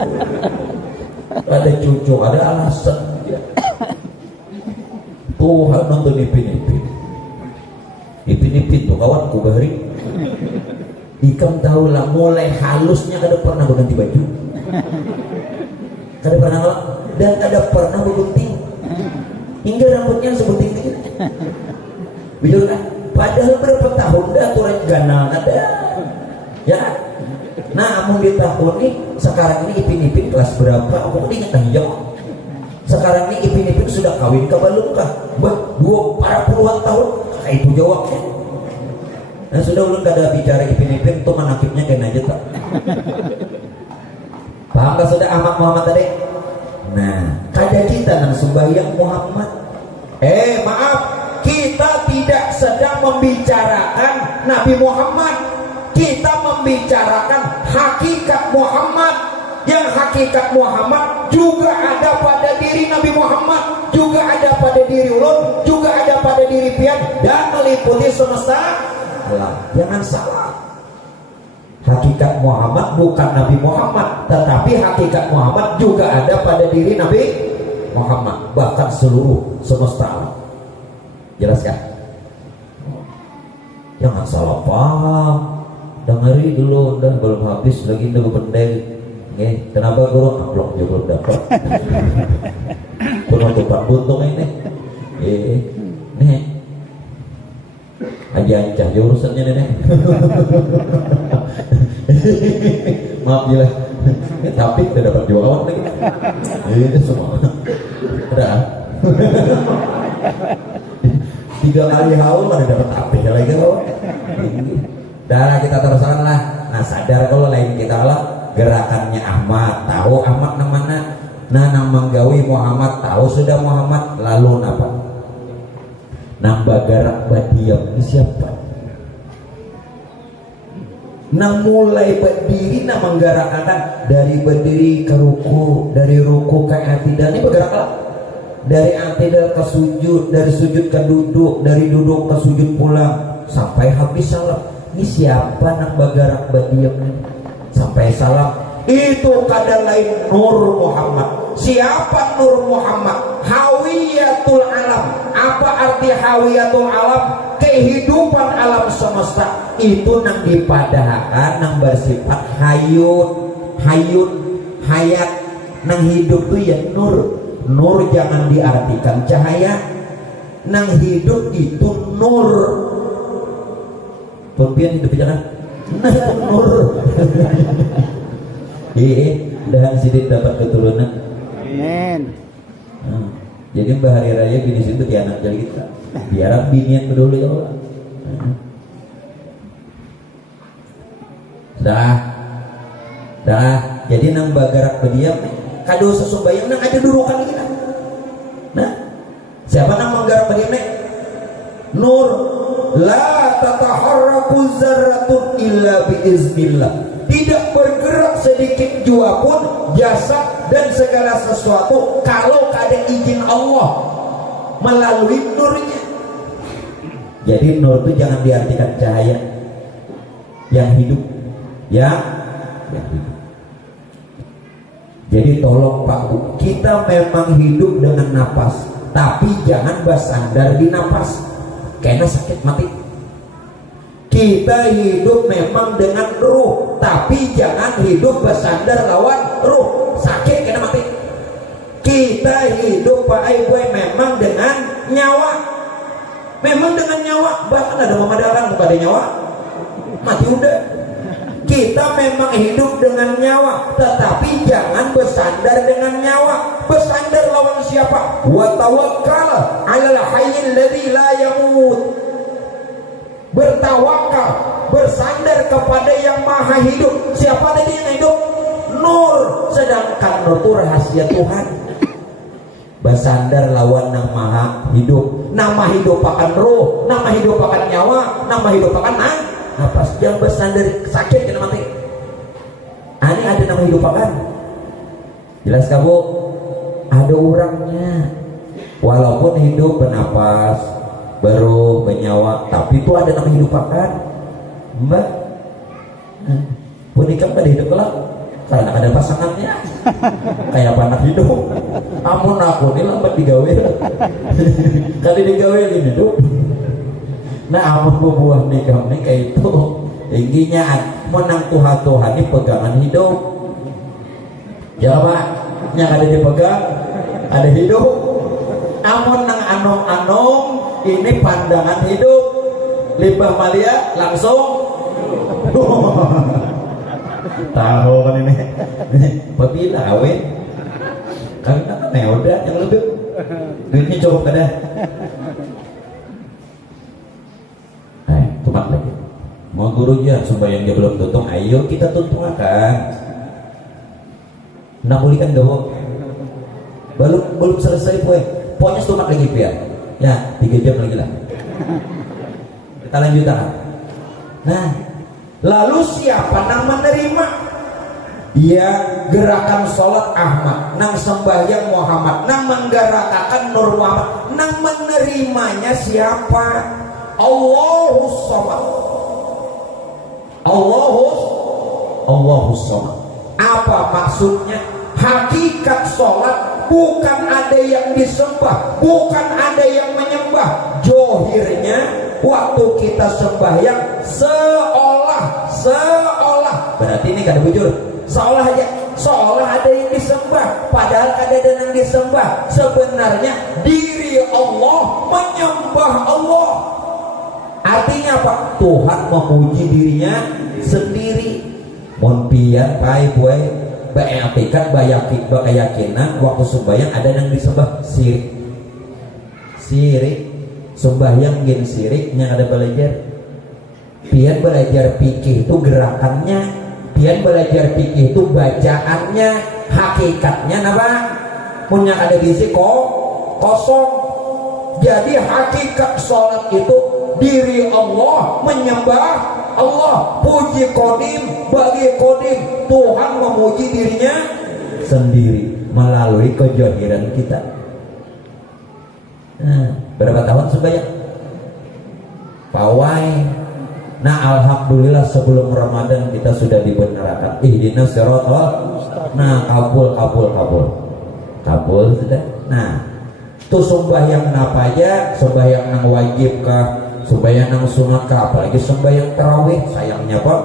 Ada cucu, ada alasan. Tuhan nonton ipin tuh kawanku bahari. Ikam tahu lah mulai halusnya kada pernah berganti baju, kada pernah dan kada pernah bergunting hingga rambutnya sebuting itu. Betul kan? Padahal berapa tahun dah turun ganal ada, ya. Nah, amun di tahun ini sekarang ini ipin kelas berapa? Aku ingat aja. Sekarang ini ipin sudah kawin ke belum kah? Para puluhan tahun, itu jawabnya. Nah, sudah ulun kada bicara ipin itu menakibnya kena aja tak. Paham gak sudah Ahmad Muhammad tadi? Nah, kada kita nang sembahyang Muhammad. Maaf, kita tidak sedang membicarakan Nabi Muhammad. Kita membicarakan hakikat Muhammad. Yang hakikat Muhammad juga ada pada diri Nabi Muhammad, juga ada pada diri ulun, juga ada pada diri pian, dan meliputi semesta alam. Jangan salah. Hakikat Muhammad bukan Nabi Muhammad, tetapi hakikat Muhammad juga ada pada diri Nabi Muhammad, bahkan seluruh semesta alam. Jelas kan? Jangan salah paham. Dengari dulu, udah belum habis lagi udah pendek. Kenapa guru amplop juga belum dapat? Penutupan buntung ini. Nih. Aja urusannya nenek. Maaf gila. Tapi tidak dapat juga kawan lagi. Ini semua. Udah. 3 kali haul mana dapat api lagi kawan. Dah kita teruskan lah. Nah, sadar kalau lain kita lah gerakannya Ahmad, tahu Ahmad namanya. Nah, nang menggawi Muhammad, tahu sudah Muhammad, lalu apa? Nang bagarak badiam ini siapa? Nang mulai berdiri, nang menggerakkan dari berdiri ke ruku, dari ruku ke i'tidal, ini bergeraklah. Dari i'tidal ke sujud, dari sujud ke duduk, dari duduk ke sujud pulang, sampai habis salam. Ini siapa nang bagarak badiam ini? Sampai salam. Itu kadang lain Nur Muhammad. Siapa Nur Muhammad? Hawiyatul alam. Apa arti hawiyatul alam? Kehidupan alam semesta. Itu nang dipadahkan, nang bersifat hayat. Nang hidup tuh ya nur. Nur jangan diartikan cahaya. Nang hidup itu nur. Pempian hidup jangan. Nah, nur. Dan sidin dapat keturunan. Amin. Nah, jadi Mbah Hari Raya gini situ di anak jadi kita. Biar binian peduli ya Allah. Dah. Jadi nang bagarak berdiam kado sesumbayang nang ada durukan kita. Nah, siapa nang menggarak berdiam nih? Nur. La tataharraku zarratun illa biiznillah. Tidak bergerak sedikit jua pun jasad dan segala sesuatu kalau ada izin Allah melalui nurnya. Jadi nur itu jangan diartikan cahaya yang hidup, yang hidup. Jadi tolong Pak Bu, kita memang hidup dengan napas, tapi jangan bersandar di napas, karena sakit mati. Kita hidup memang dengan ruh, tapi jangan hidup bersandar lawan ruh, sakit kena mati. Kita hidup Pak Ibu memang dengan nyawa, bahkan ada memadalkan kepada nyawa, mati udah. Kita memang hidup dengan nyawa, tetapi jangan bersandar dengan nyawa. Bersandar lawan siapa? Wa tawakkal 'alal hayyil ladzi la yamut. Bertawakal, bersandar kepada yang maha hidup. Siapa tadi yang hidup? Nur. Sedangkan nur itu rahasia Tuhan. Bersandar lawan nang maha hidup. Nama hidup akan roh, nama hidup akan nyawa, nama hidup akan napas. Yang bersandar sakit kena mati. Ini ada nama hidup akan. Jelas kamu? Ada orangnya. Walaupun hidup bernapas, baru bernyawa, tapi itu ada nama hidup akan. Mbak, punika pada hidup kelak. Karena ada pasangannya kayak anak hidup. Amun aku ini lambat digawe kali digawe ini hidup. Nah amun buah nikah ini kayak itu tingginya menang Tuhan ini pegangan hidup ya Pak yang ada dipegang ada hidup. Amun nang anong-anong ini pandangan hidup limbah malia langsung tahu kan ini apabila awet karena kan udah yang lebih duitnya cukup kada. Tumak lagi mau gurunya sembahyang dia belum tutung, ayo kita tutung akan nak pulihkan gawa belum selesai pokoknya tumak lagi biar ya 3 jam lagi lah kita lanjutkan. Nah lalu siapa yang menerima? Ya gerakan sholat Ahmad, nang sembahyang Muhammad, nang menggerakkan Nur Muhammad, nang menerimanya siapa? Allahus Samad. Allahus Samad. Apa maksudnya? Hakikat sholat bukan ada yang disembah, bukan ada yang menyembah. Johirnya waktu kita sembahyang seolah berarti ini kada bujur seolah aja, seolah ada yang disembah padahal kada ada yang disembah. Sebenarnya diri Allah menyembah Allah. Artinya apa? Tuhan memuji dirinya sendiri. Mon pian pai boy beetikat keyakinan waktu sembahyang ada yang disembah sirik sembahyang gen sirik yang ada belajar. Pian belajar fikih itu gerakannya, pian belajar fikih itu bacaannya, hakikatnya apa? Punya ada gizi kosong. Jadi hakikat sholat itu diri Allah menyembah Allah, puji kodim bagi kodim. Tuhan memuji dirinya sendiri melalui kejahiran kita. Nah, berapa tahun sembahyang? Pawai. Nah alhamdulillah sebelum Ramadan kita sudah dibenarkan ihdinas siratal. Nah kabul sudah. Nah tuh sembahyang apa aja, sembahyang nang wajib kah, sembahyang nang sunat kah, apalagi sembahyang tarawih sayangnya Pak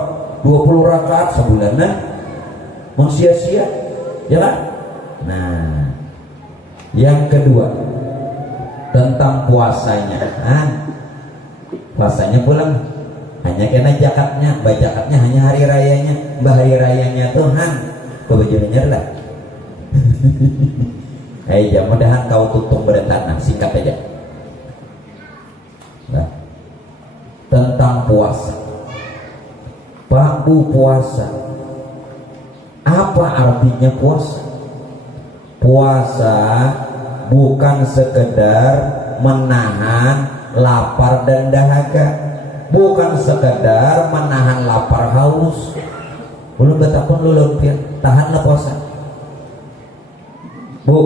20 rakaat sebulan nah mau sia-sia ya kan. Nah yang kedua tentang puasanya. Puasanya pulang hanya kena jakatnya, jakatnya hanya hari rayanya. Hari rayanya Tuhan kebejurannya lah. Ayo mudahan kau tutung bertanah singkat aja. Nah, tentang puasa. Bambu puasa. Apa artinya puasa? Puasa bukan sekedar menahan lapar dan dahaga, bukan sekedar menahan lapar haus. Belum betapun lu lumpir, tahanlah puasa. Bu,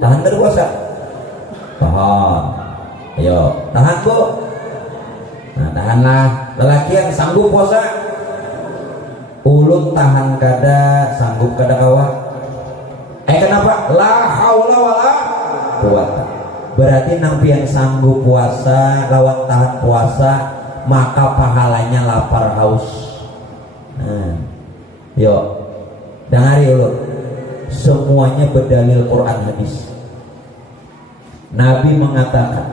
tahan berpuasa. Tahan. Ayo, tahan Bu. Nah, tahanlah. Lelaki yang sanggup puasa. Ulun tahan kada, sanggup kada kawan. Kenapa? La haula wala quwata. Berarti nampi yang sanggup puasa lawan tahan puasa maka pahalanya lapar haus. Yuk dengari dulu, semuanya berdalil Quran hadis. Nabi mengatakan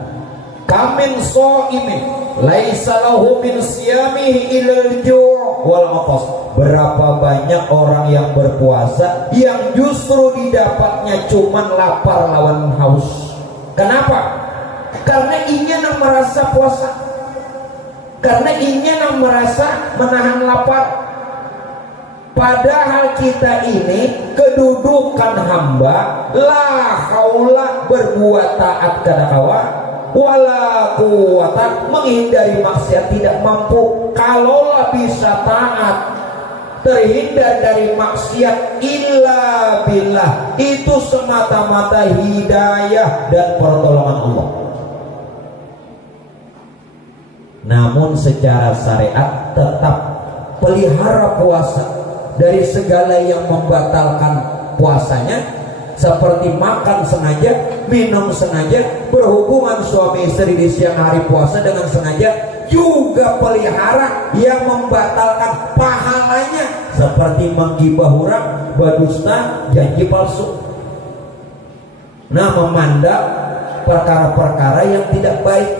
kamin so'imin laisa lahu min siyamihi ilal ju' wal atas. Berapa banyak orang yang berpuasa yang justru didapatnya cuman lapar lawan haus. Kenapa? Karena ingin merasa puasa, karena ingin merasa menahan lapar. Padahal kita ini kedudukan hamba, la haula berbuat taat kana kawa, wala quwata menghindari maksiat tidak mampu. Kalaulah bisa taat, terhindar dari maksiat, illa billah, itu semata-mata hidayah dan pertolongan Allah. Namun secara syariat tetap pelihara puasa dari segala yang membatalkan puasanya, seperti makan sengaja, minum sengaja, berhubungan suami istri di siang hari puasa dengan sengaja, juga pelihara yang membatalkan pahalanya, seperti menggibah orang, berdusta, janji palsu. Nah, memandang perkara-perkara yang tidak baik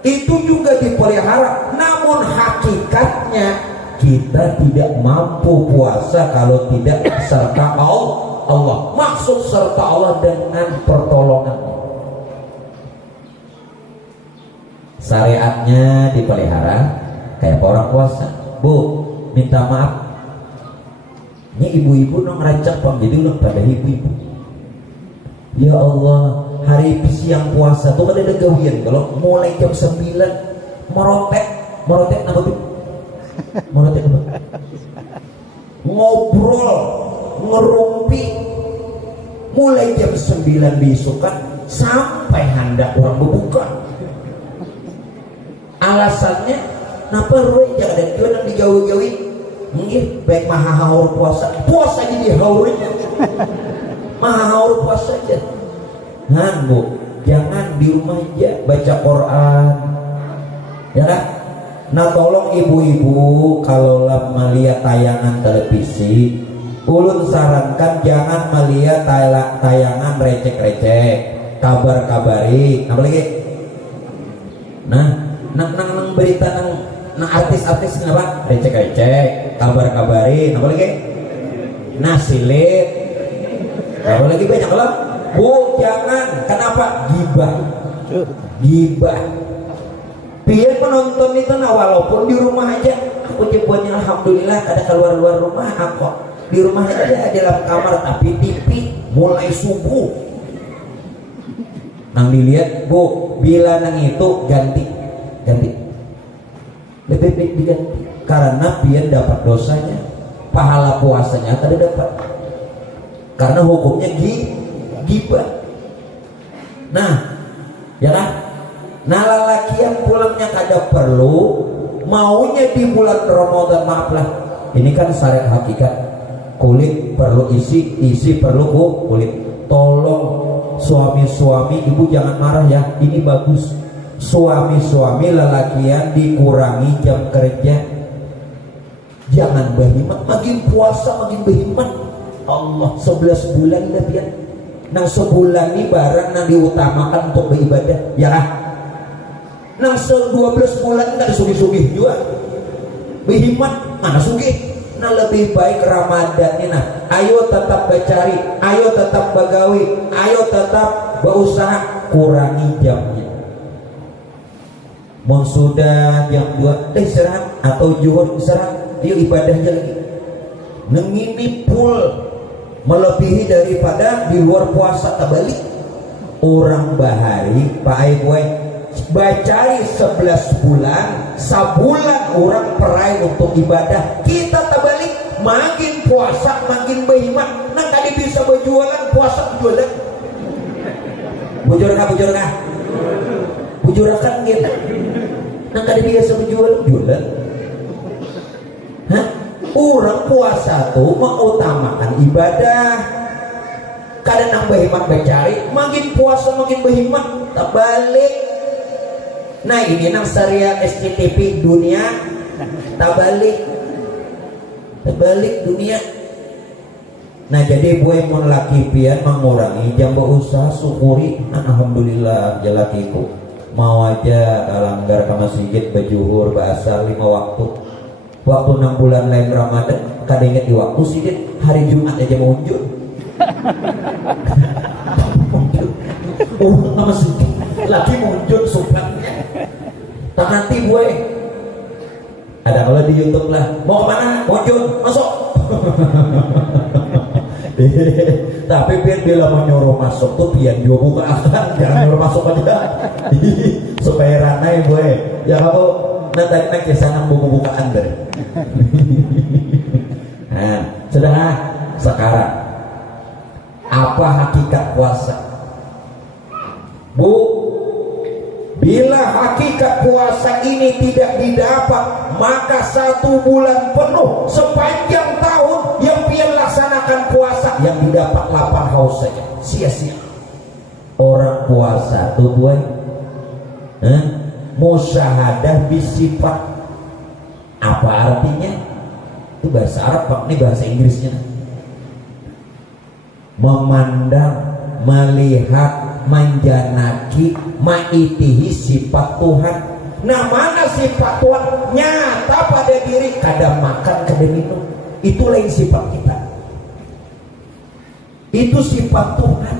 itu juga dipelihara. Namun hakikatnya kita tidak mampu puasa kalau tidak serta Allah. Maksud serta Allah dengan pertolongan. Syariatnya dipelihara kayak orang puasa. Bu, minta maaf. Ini ibu-ibu nong rancak panggilan pada ibu-ibu. Ya Allah, hari siang puasa tuh ada gawian. Kalau mulai jam 9 merotek apa tuh? Merotek apa? Ngobrol, ngerumpi mulai jam 9 besokan sampai hendak orang berbuka. Alasannya napa roy jangan ada jualan digawi-gawi. Nggih, baik maha haur puasa jadi haurnya. Maha haur puasa aja. Nah, Bu, jangan di rumah aja baca Quran. Ya kan? Nah, tolong ibu-ibu kalau melihat tayangan televisi, ulun sarankan jangan melihat tayangan recek-recek, kabar-kabari, apa lagi? Nang berita nang artis-artis apa? Recek-recek, kabar-kabari, apa lagi? Nasilit, apa lagi banyak lah. Bu, jangan. Kenapa? Gibah. Biar penonton itu, nah walaupun di rumah aja, aku nyebutnya alhamdulillah ada keluar rumah aku di rumah aja dalam kamar tapi TV mulai subuh. Nang dilihat, Bu, bila nang itu ganti lebih baik diganti karena biar dapat dosanya, pahala puasanya kada dapat karena hukumnya gibah. Nah, ya kan? Nah, lelaki yang pulangnya kada perlu, maunya di bulan Ramadan, maaflah, ini kan syariat hakikat, kulit perlu isi perlu kulit. Tolong suami-suami, ibu jangan marah ya, ini bagus. Suami-suami lelakian dikurangi jam kerja, jangan berhemat, makin puasa makin berhemat. Allah, 11 bulan lebih. Nang sebulan ini barang nang diutamakan untuk beribadah, ya kan? Nang 12 bulan nggak sugih-sugih juga, berhemat mana sugih. Nah, lebih baik Ramadan ini, nah ayo tetap bercari, ayo tetap bagawi, ayo tetap berusaha, kurangi jamnya. Mau sudah jam 2 istirahat atau zuhur istirahat, yuk ibadahnya lagi. Ngini full melebihi daripada di luar puasa terbalik. Orang bahari Pak Aiboy bacari 11 bulan, sebulan orang perai untuk ibadah. Kita terbalik, makin puasa makin berhemat. Nah, tadi bisa berjualan, puasa berjualan. Bujurakan gitu. Nah, tadi biasa berjualan. Hah? Orang puasa tuh mengutamakan ibadah. Kadang nang berhemat bercari, makin puasa makin berhemat, terbalik. Nah, ini nang syariat SCTV dunia terbalik dunia. Nah, jadi buat mon laki pian mengurangi jam berusaha, syukuri. Alhamdulillah jalakiku mau aja kalanggar ke masjid berjuhur bahasa 5 waktu 6 bulan lain Ramadan kada inget di waktu sidit hari Jumat aja mau unjuk. Masjid lagi munjul supaya tak nanti gue ada kalau di YouTube lah mau kemana munjul masuk Tapi pian bila menyuruh masuk tuh pian juga buka akan, jangan nyuruh masuk aja. Supaya ranai boy. Ya kamu nanti kisah nang buka-bukaan deh. Nah, sudah sekarang apa hakikat puasa? Bu, bila hakikat puasa ini tidak didapat, maka 1 bulan penuh sepanjang tahun yang pian laksanakan puasa yang didapat lapar haus saja, sia-sia. Orang puasa tuh boy, musyahadah bisifat. Apa artinya? Itu bahasa Arab Pak, ini bahasa Inggrisnya. Memandang, melihat, menjanaki, maitihi sifat Tuhan. Nah, mana sifat Tuhan nyata pada diri? Kadang makan, kadang minum. Itu lain sifat kita. Itu sifat Tuhan.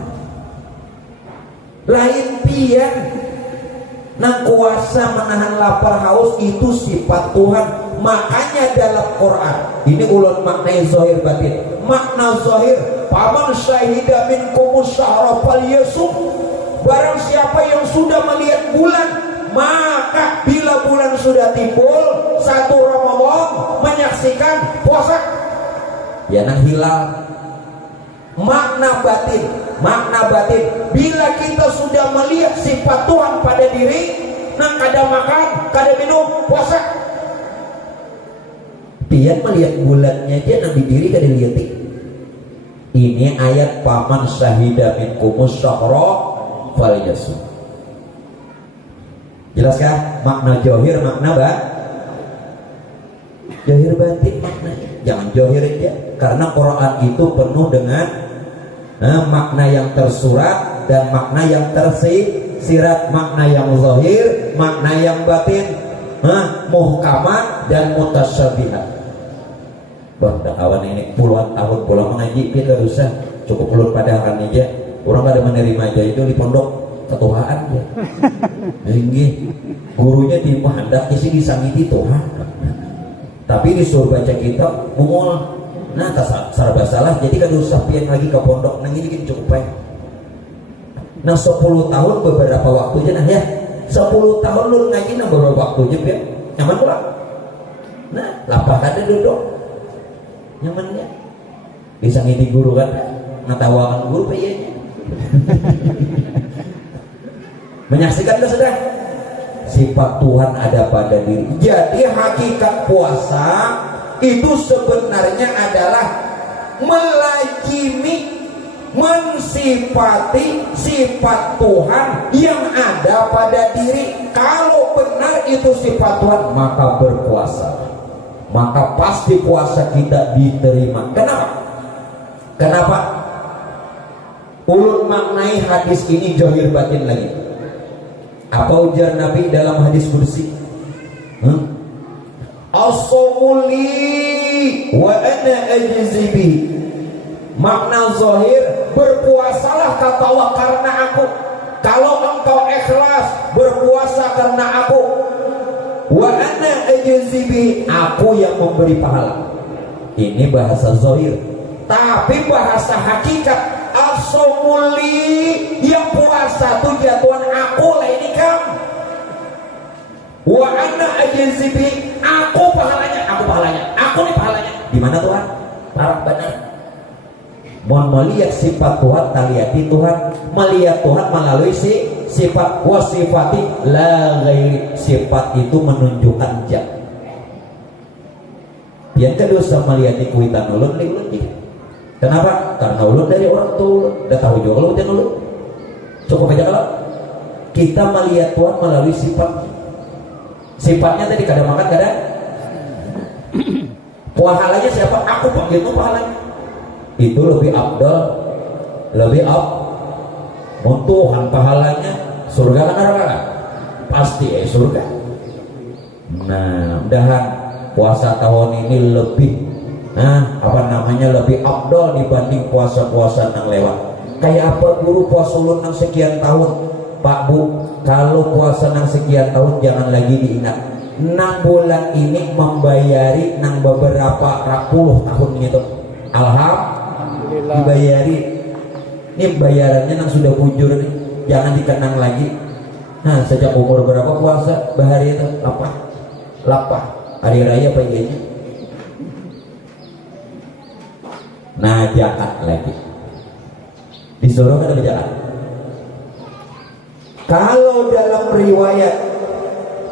Lain pian. Nah, kuasa menahan lapar haus itu sifat Tuhan. Makanya dalam Quran ini ulun maknai zahir batin. Makna zahir, paman syahida minkumus syahra falyasum. Barang siapa yang sudah melihat bulan, maka bila bulan sudah timbul 1 Ramadan menyaksikan puasa. Ya nang hilal. Makna batin, bila kita sudah melihat sifat Tuhan pada diri, nang kada makan, kada minum, puasa. Pian melihat bulannya aja nang di diri kada lihat. Ini ayat paman syahida minkumus syahra falyasum. Jelas kan? Makna johir, makna johir batin maknanya. Jangan johir aja, karena Quran itu penuh dengan makna yang tersurat dan makna yang tersirat, makna yang zahir, makna yang batin, muhkamat dan mutasyabihat. Bah, dah kawan ini puluhan tahun pulang mengaji, kita usah cukup ulun pada akan aja. Orang ada menerima aja itu di pondok ketuaan ya. Ini gurunya di hendak isi disangiti Tuhan. Tapi disuruh baca kitab mungol. Nah, serba salah, jadi kan usah pian lagi ke pondok. Nah, ini kan cukup baik. Nah, 10 tahun beberapa waktu aja nah ya. 10 tahun lu ngaji nah beberapa waktu aja pian. Nyaman pula. Nah, lapar kada duduk. Nyaman ya. Bisa ngiti guru kan, ngatawakan guru payahnya. Menyaksikan itu sudah. Sifat Tuhan ada pada diri. Jadi hakikat puasa itu sebenarnya adalah melazimi, mensifati sifat Tuhan yang ada pada diri. Kalau benar itu sifat Tuhan, maka berpuasa, maka pasti puasa kita diterima. Kenapa? Ulun maknai hadis ini zahir batin lagi. Apa ujar Nabi dalam hadis kursi? As-sawmuli wa ana ajzi bi. Makna zahir, berpuasalah kata Allah karena aku. Kalau engkau ikhlas berpuasa karena aku, wa ana ajzi bi, aku yang memberi pahala. Ini bahasa zahir. Tapi bahasa hakikat, as-sawmuli, yang puasa itu jatuhan aku lah ini kamu. Wa ana ajzi bi, aku pahalanya, aku nih pahalanya. Di mana Tuhan? Parah benar. Mau melihat sifat Tuhan, taliyati Tuhan, melihat Tuhan melalui sifat wasifati la ghairi. Sifat itu menunjukkan jat. Yang kedua sama melihat kuitan ulun lihat. Kenapa? Karena ulun dari orang tua ulun, udah tahu juga kalau ujian ulun. Cukup aja kalau kita melihat Tuhan melalui sifat. Sifatnya tadi kadang makan kadang. Pahalanya siapa? Aku panggil itu pahalanya. Itu lebih abdal, lebih Tuhan pahalanya. Surga kan neraka? Pasti surga. Nah, mudahan puasa tahun ini lebih lebih abdal dibanding puasa-puasa yang lewat. Kayak apa guru puasa ulun yang sekian tahun? Pak Bu, kalau puasa yang sekian tahun jangan lagi diingat. nang bulan ini membayari nang beberapa puluh tahun gitu. Alhamdulillah dibayari. Ini bayarannya nang sudah bujur nih, jangan dikenang lagi. Nah, sejak umur berapa puasa bahari itu? Lapah. Hari raya apa iya? Nah, zakat lagi. Disuruh kan ada zakat. Kalau dalam riwayat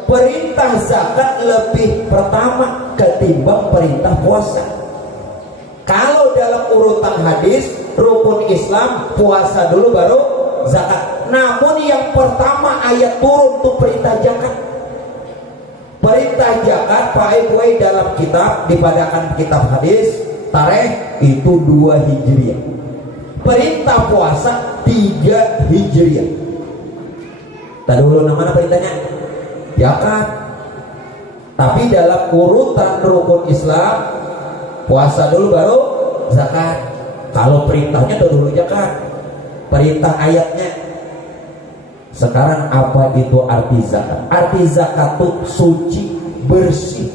perintah zakat lebih pertama ketimbang perintah puasa. Kalau dalam urutan hadis rukun Islam puasa dulu baru zakat. Namun yang pertama ayat turun tuh perintah zakat. Perintah zakat pakai dalam kitab dipadakan kitab hadis tarikh itu 2 Hijriah. Perintah puasa 3 Hijriah. Tadi dulu namanya perintahnya zakat. Tapi dalam urutan rukun Islam puasa dulu baru zakat. Kalau perintahnya dulu zakat. Perintah ayatnya. Sekarang apa itu arti zakat? Arti zakat itu suci, bersih.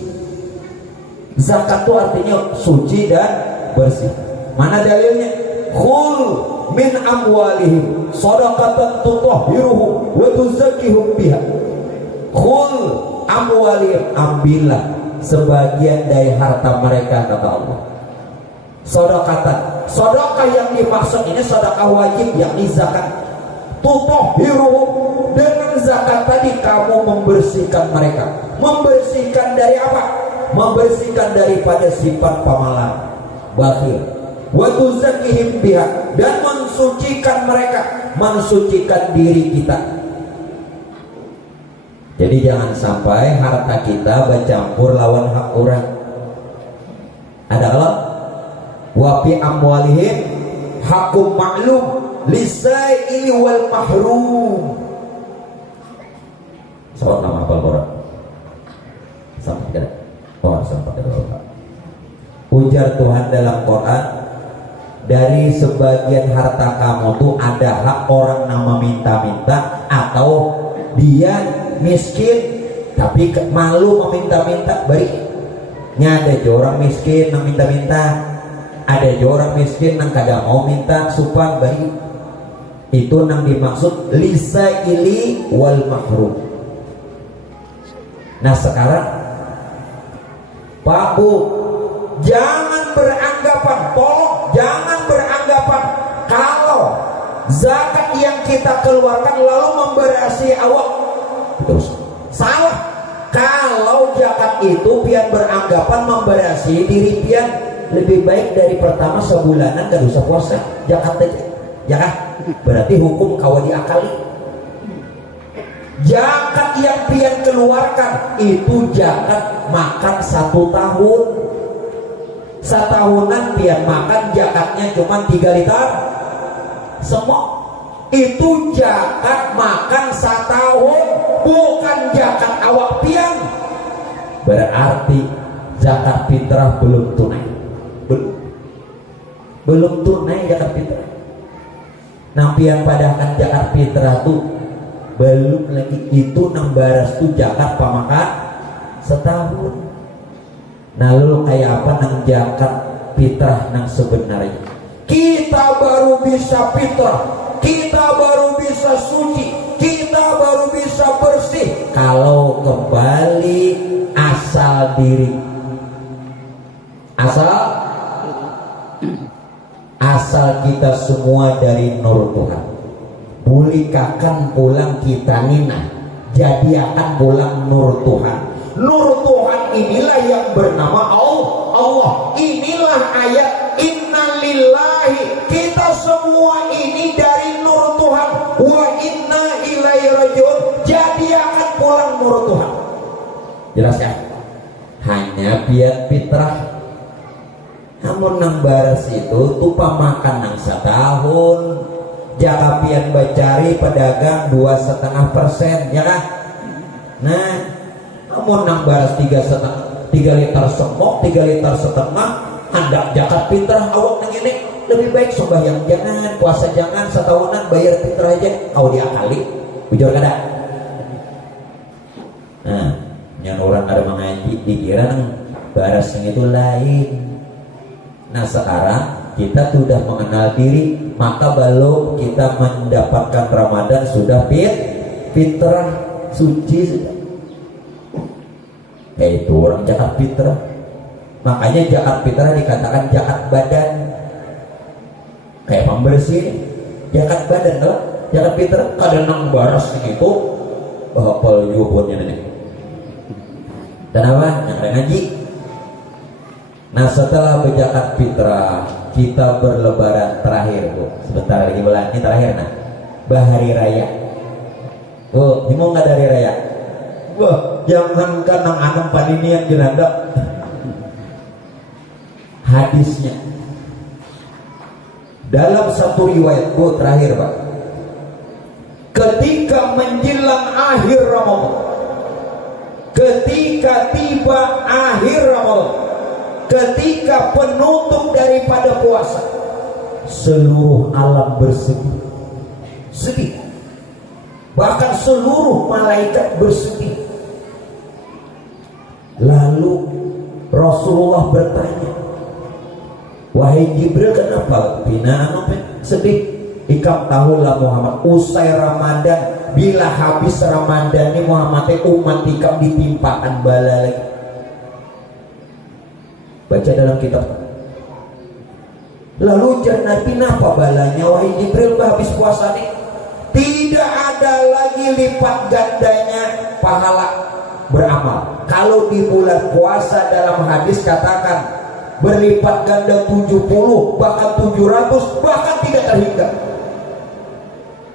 Zakat itu artinya suci dan bersih. Mana dalilnya? Khul min amwalihim shadaqatan tutahhiruhum wa tuzakkihum biha. Khul amwalihim, ambillah sebagian dari harta mereka, kata Allah. Shadaqatan, sedekah yang dimaksud ini sedekah wajib yakni zakat. Tutahhiruhum, dengan zakat tadi kamu membersihkan mereka. Membersihkan dari apa? Membersihkan daripada sifat pamalas, bakhil. Wa tuzakkihim biha, dan mensucikan mereka, mensucikan diri kita. Jadi jangan sampai harta kita bercampur lawan hak orang. Ada Allah wa fi amwalihim hakum ma'lum lisaili wal mahrum. Soal nama apa Quran? Sampai tidak? Oh, sampai tidak. Ujar Tuhan dalam Quran, dari sebagian harta kamu tuh ada hak orang nama minta-minta, atau dia miskin tapi malu meminta-minta. Baik, ada orang miskin yang minta-minta, ada orang miskin yang kadang mau minta supan. Baik, itu yang dimaksud lisaili wal mahrum. Nah sekarang Pak Bu, jangan beranggapan, tolong jangan beranggapan kalau zakat yang kita keluarkan lalu memberasi awak. Terus salah. Kalau zakat itu pian beranggapan memberasi diri pian lebih baik dari pertama sebulanan gak usah puasa zakat aja, ya kan? Berarti hukum kawa diakali. Zakat yang pian keluarkan itu zakat makan 1 tahun. Setahunan pian makan zakatnya cuma 3 liter semok. Itu zakat makan 1 tahun, bukan zakat awak pian. Berarti zakat fitrah belum tunai. Belum tunai zakat fitrah. Nah pian padahkan zakat fitrah tuh belum lagi, itu nang baras tuh zakat pamakan setahun. Nah lu kayak apa nang zakat fitrah nang sebenarnya? Kita baru bisa fitrah, kita baru bisa suci, kita baru bisa bersih kalau kembali asal diri. Asal kita semua dari nur Tuhan. Bulikakan pulang kita nina, jadi akan pulang nur Tuhan. Nur Tuhan inilah yang bernama Allah. Inilah ayat innalillahi, kita semua ini dari nur Tuhan. Wa inna ilaihi rajiun, jadi akan pulang nur Tuhan. Jelas ya? Hanya biar fitrah. Namun nang baras itu tupa makan nang 1 tahun. Jaka pian bacari pedagang 2,5%, ya kan? Nah, namun nang baras 3 liter semok, 3 liter setengah, hendak zakat fitrah awak nang ini lebih baik sembahyang jangan, puasa jangan, setahunan bayar fitrah aja, kau diakali, bujur kada. Nah, yang orang ada mengaji dikira baras yang itu lain. Nah sekarang kita sudah mengenal diri, maka belum kita mendapatkan Ramadan sudah fitrah suci sudah. Yaitu orang zakat fitrah. Makanya zakat fitrah dikatakan zakat badan. Kayak pembersih, zakat badan loh. Zakat fitrah kadang nang baras itu hafal yuhunnya nih. Dan apa? Yang ngaji. Nah setelah berzakat fitrah kita berlebaran terakhir Bu. Sebentar lagi bulan ini terakhir nah. Bahari raya. Oh, ini mau nggak dari raya? Wah, jangan kan nang anam paninian jenanda. Hadisnya dalam satu riwayat Bu terakhir Pak. Ketika menjelang akhir Ramadan, ketika tiba akhir Ramadan, ketika penutup daripada puasa, seluruh alam bersedih, sedih. Bahkan seluruh malaikat bersedih. Lalu Rasulullah bertanya, wahai Jibril, kenapa bina sedih? Ikam tahulah Muhammad, usai Ramadan, bila habis Ramadan ini Muhammad umat ikam ditimpakan bala lagi. Baca dalam kitab. Lalu jar Nabi, napa balanya wahai Jibril habis puasa nih? Tidak ada lagi lipat gandanya pahala beramal. Kalau di bulan puasa dalam hadis katakan berlipat ganda 70 bahkan 700 bahkan tidak terhingga.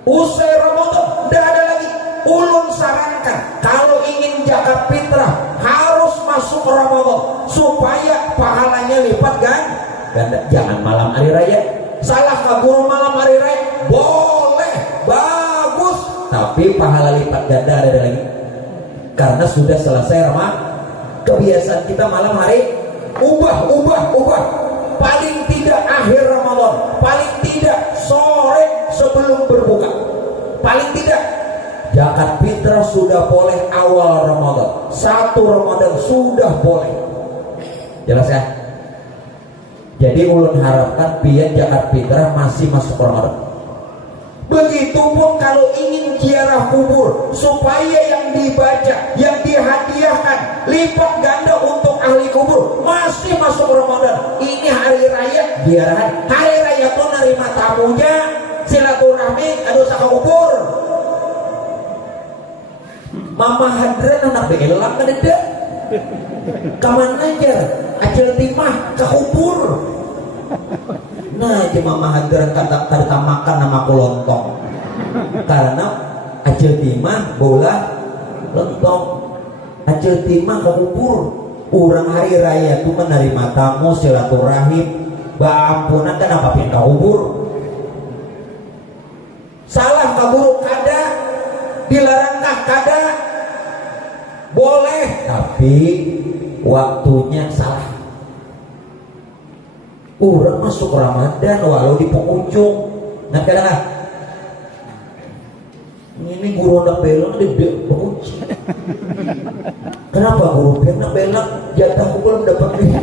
Usai Ramadan tidak ada lagi. Ulun sarankan kalau ingin zakat fitrah harus masuk Ramadan supaya pahalanya lipat ganda. Jangan malam hari raya. Salah kabur malam hari raya? Boleh, bagus, tapi pahala lipat ganda ada lagi. Karena sudah selesai Ramadan. Kebiasaan kita malam hari ubah. Paling tidak akhir Ramadan, paling tidak sore sebelum berbuka, paling tidak zakat fitrah sudah boleh awal Ramadan, 1 Ramadan sudah boleh. Jelas ya? Jadi ulun harapkan biar zakat fitrah masih masuk Ramadan. Begitupun kalau ingin ziarah kubur supaya yang dibaca, yang dihadiahkan lipat ganda untuk ahli kubur masih masuk Ramadan. Ini hari raya ziarah. Hari raya tuh nerima tamunya, silaturahmi, aduh saka kubur. Mama hadran anak belang kan ada. Kaman aja, ajal timah ke kubur. Nah, mama hadran kata makan nama lontong. Karena ajal timah bola lontong. Ajal timah ke kubur. Orang hari raya itu menerima tamu silaturahim. Bampunan kan apa pindah kubur. Salah kabur kada, dilarangkah kada? Boleh, tapi waktunya salah. Orang masuk Ramadan walau di penghujung. Nah kadang ini guru nak belang di penghujung. Kenapa guru nak belang jatah belum dapat nih?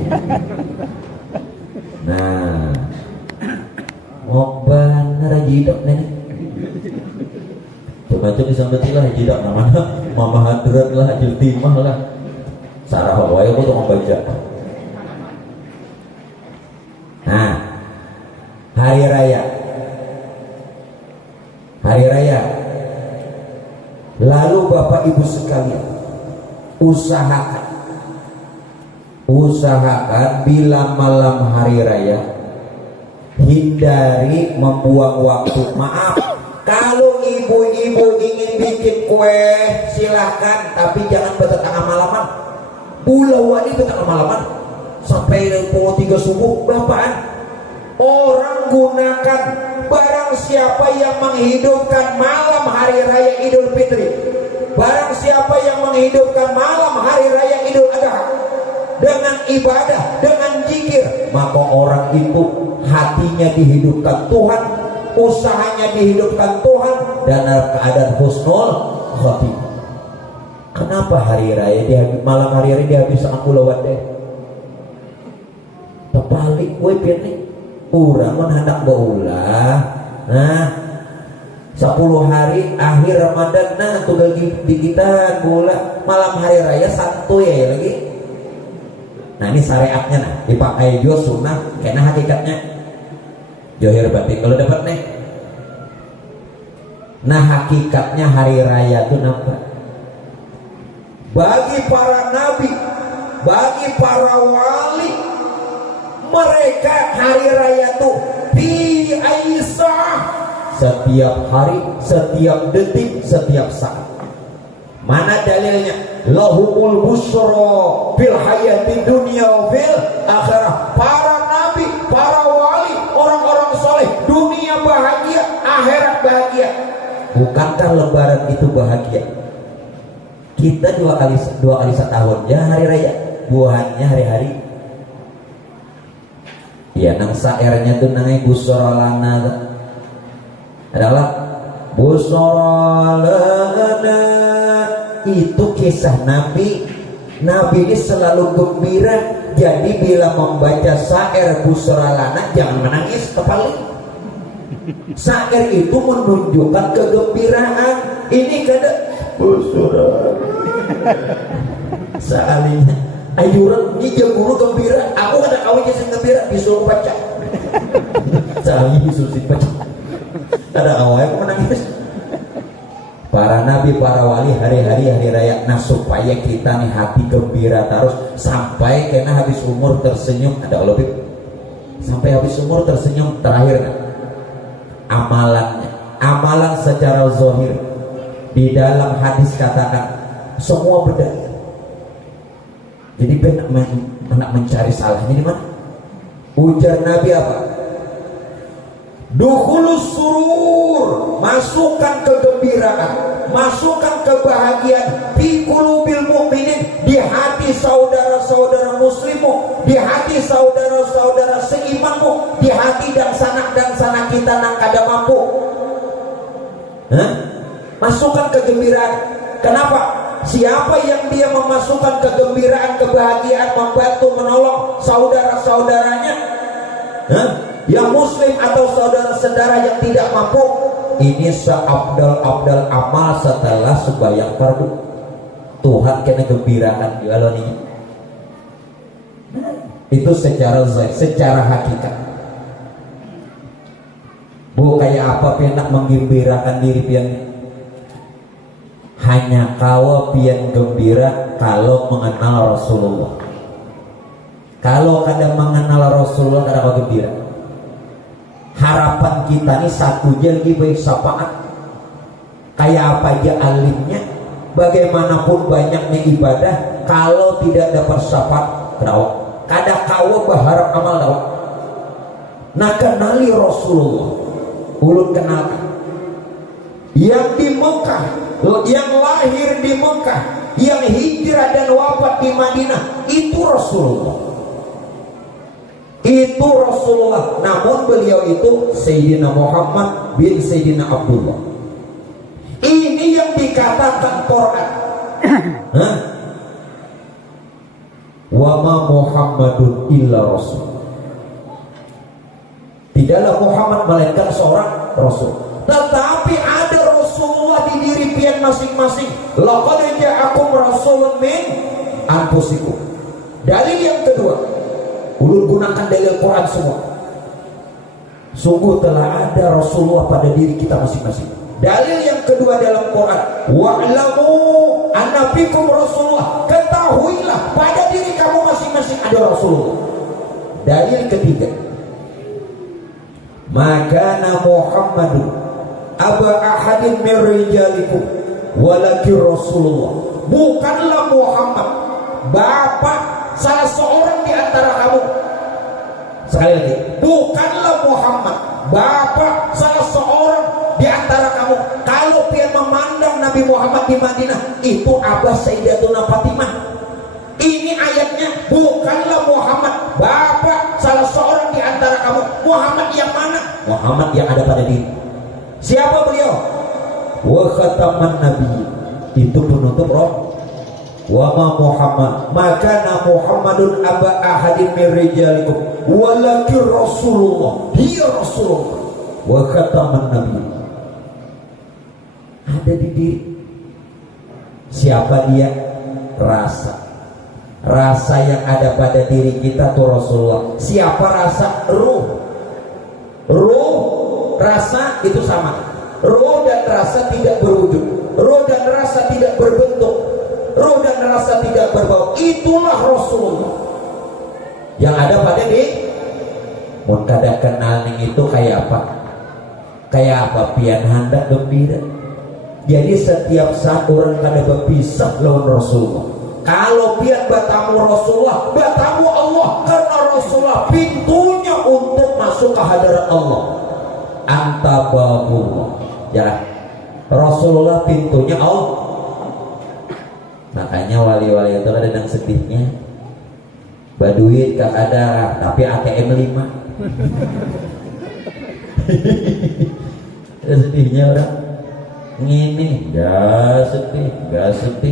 Nah, ngoban rajidak nih. Coba disambut lah jidak namanya mama hadrat lah ajil timah lah. Sarah wae aku tuh membaca. Nah, hari raya, lalu Bapak Ibu sekalian usahakan bila malam hari raya hindari membuang waktu. Maaf, kalau ibu-ibu ingin bikin kue silahkan, tapi jangan bertengah malaman. Pulau wadi bertengah malaman sampai pukul 3 subuh. Bapaan orang gunakan barang siapa yang menghidupkan malam hari raya Idul Fitri, barang siapa yang menghidupkan malam hari raya Idul Adha dengan ibadah, dengan zikir, maka orang itu hatinya dihidupkan Tuhan, usahanya dihidupkan Tuhan, dan dalam keadaan husnul khotimah. Kenapa hari raya malam hari dihabis sama kulawat deh? Terbalik gue pilih urang mun hendak baulah. Nah 10 hari akhir Ramadan nah tuh di kita bola malam hari raya santuy ya lagi. Nah ini syariatnya nah dipakai jo sunnah kena hakikatnya johir batin kalau dapat nih. Nah hakikatnya hari raya itu apa? Bagi para nabi, bagi para wali, mereka hari raya itu fi aisah, setiap hari, setiap detik, setiap saat. Mana dalilnya? Lahumul busra fil hayati dunya wa fil akhirah. Para nabi, para wali, orang-orang soleh, dunia bahagia, akhirat bahagia. Bukankah lebaran itu bahagia? Kita dua kali setahun ya hari raya, buahannya hari-hari. Ya nang saernya tuh nangai busorolana adalah busorolana itu kisah Nabi. Nabi ini selalu gembira. Jadi bila membaca syair busorolana jangan menangis kepala. Syair itu menunjukkan kegembiraan. Ini kada busorolana sealinya ayuran ini guru gembira. Aku kada kawin sing gembira disuruh baca. Sealinya disuruh baca. Ada awalnya aku menangis. Para nabi, para wali hari-hari hari raya. Nah supaya kita nih hati gembira terus sampai kena habis umur tersenyum. Ada lebih sampai habis umur tersenyum. Terakhir nah, amalannya, amalan secara zahir di dalam hadis katakan semua berdaya. Jadi anak mencari salahnya di mana? Ujar Nabi apa? Dukhulus surur, masukkan kegembiraan, masukkan kebahagiaan fi qulubil mu'minin, di hati saudara-saudara muslimmu, di hati saudara-saudara seimanmu, di hati dan sanak kita nang kada mampu. Masukkan kegembiraan. Kenapa? Siapa yang dia memasukkan kegembiraan, kebahagiaan, membantu, menolong saudara-saudaranya, yang muslim atau saudara-saudara yang tidak mampu, ini seabdal-abdal amal setelah sembahyang fardu. Tuhan kena gembirakan kalau ini. Itu secara zahir, secara hakikat. Bu kayak apa pianak menggembirakan diri pian? Hanya kau pian gembira kalau mengenal Rasulullah. Kalau kadang mengenal Rasulullah kadang kau gembira. Harapan kita nih satu lagi baik syafaat. Kayak apa aja alimnya, bagaimanapun banyaknya ibadah, kalau tidak dapat syafaat, kenapa? Kadang kau berharap amal dapat. Nah kenali Rasulullah, ulun kenalkan. Yang di Mekah, yang lahir di Mekah, yang hijrah dan wafat di Madinah, itu Rasulullah. Itu Rasulullah. Namun beliau itu Sayyidina Muhammad bin Sayyidina Abdullah. Ini yang dikatakan Quran. Wa ma Muhammadun illa Rasul. Tidaklah Muhammad melainkan seorang Rasul. Tetapi ada Rasulullah di diri pian masing-masing. Laqad ja'akum rasulun min anfusikum. Dalil yang kedua, ulun gunakan dalil Quran semua. Sungguh telah ada Rasulullah pada diri kita masing-masing. Dalil yang kedua dalam Quran, wa'lamu anna fikum Rasulullah. Ketahuilah pada diri kamu masing-masing ada Rasulullah. Dalil ketiga, maka Muhammadun aba ahadin min rijalikum walakin Rasulullah. Bukanlah Muhammad bapak salah seorang di antara kamu. Sekali lagi, bukanlah Muhammad bapak salah seorang di antara kamu. Kalau dia memandang Nabi Muhammad di Madinah, itu abah Sayyidatuna Fatimah. Ini ayatnya, bukanlah Muhammad bapak salah seorang di antara kamu. Muhammad yang mana? Muhammad yang ada pada diri. Siapa beliau? Wa khataman nabi, itu penutup wa ma Muhammad maka Muhammadun aba ahadin min rijalikum walakin Rasulullah, dia Rasulullah wa khataman nabi. Ada di diri. Siapa dia? Rasa yang ada pada diri kita tuh Rasulullah. Siapa rasa? Ruh, rasa itu sama. Ruh dan rasa tidak berwujud, ruh dan rasa tidak berbentuk, ruh dan rasa tidak berbau. Itulah Rasulullah yang ada pada diri. Mun kada kenal ning itu kayak apa? Kayak apa? Pian hendak gembira. Jadi setiap saat orang kada berpisah lawan Rasulullah. Kalau pian batamu Rasulullah, batamu Allah, karena Rasulullah pintunya untuk masuk ke hadirat Allah. Anta babullah. Ya, Rasulullah pintunya Allah. Makanya wali-wali itu ada yang sedihnya. Baduit gak ada, tapi ATM 5. Sedihnya orang ngini, gak sedih,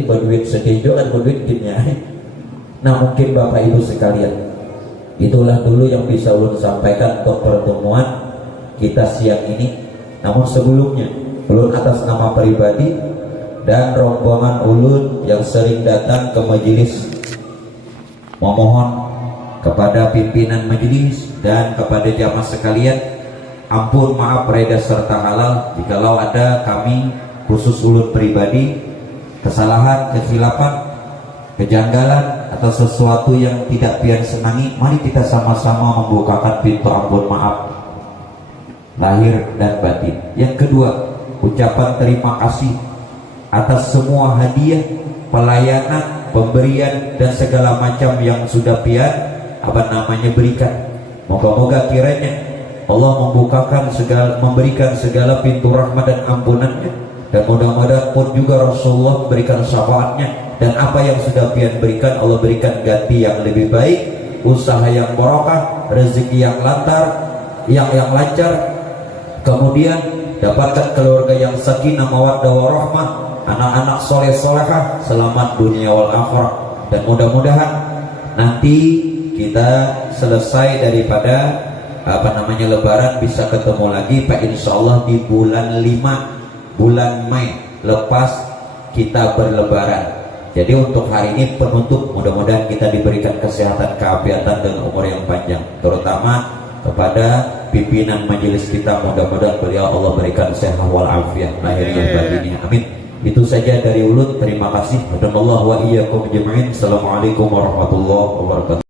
baduit sedih juga kan baduit gini. Nah mungkin Bapak Ibu sekalian, itulah dulu yang bisa ulun sampaikan untuk pertemuan kita siang ini. Namun sebelumnya ulun atas nama pribadi dan rombongan ulun yang sering datang ke majelis memohon kepada pimpinan majelis dan kepada jamaah sekalian ampun, maaf, reda serta halal jikalau ada kami khusus ulun pribadi kesalahan, kesilapan, kejanggalan atau sesuatu yang tidak pian senangi. Mari kita sama-sama membukakan pintu ampun maaf lahir dan batin. Yang kedua, ucapan terima kasih atas semua hadiah, pelayanan, pemberian dan segala macam yang sudah pian berikan. Moga-moga kiranya Allah membukakan segala, memberikan segala pintu rahmat dan ampunannya, dan mudah-mudahan pun juga Rasulullah berikan syafaatnya, dan apa yang sudah pian berikan Allah berikan ganti yang lebih baik, usaha yang barokah, rezeki yang yang lancar, kemudian dapatkan keluarga yang sakinah mawaddah warahmah, anak-anak soleh solehah, selamat dunia wal akhirah. Dan mudah-mudahan nanti kita selesai daripada Lebaran bisa ketemu lagi Pak, insya Allah di bulan 5 bulan Mei lepas kita berlebaran. Jadi untuk hari ini penutup, mudah-mudahan kita diberikan kesehatan, keafiatan dan umur yang panjang, terutama kepada pimpinan majelis kita, mudah-mudahan beliau Allah berikan sehat wal afiat lahirnya batinnya, amin. Itu saja dari ulun, terima kasih. Assalamualaikum warahmatullahi wabarakatuh.